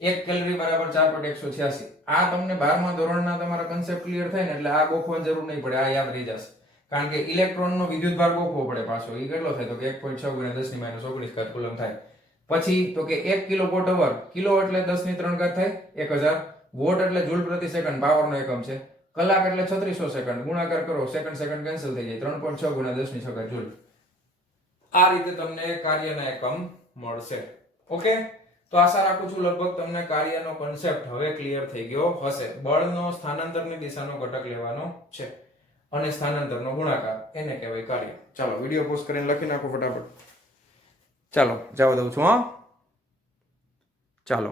1 કેલરી બરાબર 4.186. આ તમને 12મા ધોરણના તમારા કન્સેપ્ટ ક્લિયર થાય ને એટલે આ ગોખવાની જરૂર નહીં પડે. આ યાદ રહી જશે. કારણ કે ઇલેક્ટ્રોનનો વિદ્યુતભાર ગોખવો પડે પાછો. એ કેટલો થાય? તો કે 1.6 × 10⁻19 કુલમ થાય. પછી તો કે 1 કિલોવોટ અવર. કિલો એટલે 10⁻³ થાય 1000. વોટ એટલે જૂલ પ્રતિ સેકન્ડ પાવરનો એકમ છે. કલાક એટલે 3600 સેકન્ડ. ગુણાકાર કરો સેકન્ડ કેન્સલ થઈ જાય 3.6 × 10⁶ જૂલ. આ રીતે તમને કાર્યના એકમ મળશે. ઓકે? તો આશા રાખું છું લગભગ તમને કાર્યનો કોન્સેપ્ટ હવે ક્લિયર થઈ ગયો હશે. બળનો સ્થાનાંતરની દિશાનો ઘટક લેવાનો છે અને સ્થાનાંતરનો ગુણાકાર એને કહેવાય કાર્ય. ચાલો વિડિયો પોઝ કરીને લખી નાખો ફટાફટ. ચાલો જવા દઉં છું. હા ચાલો.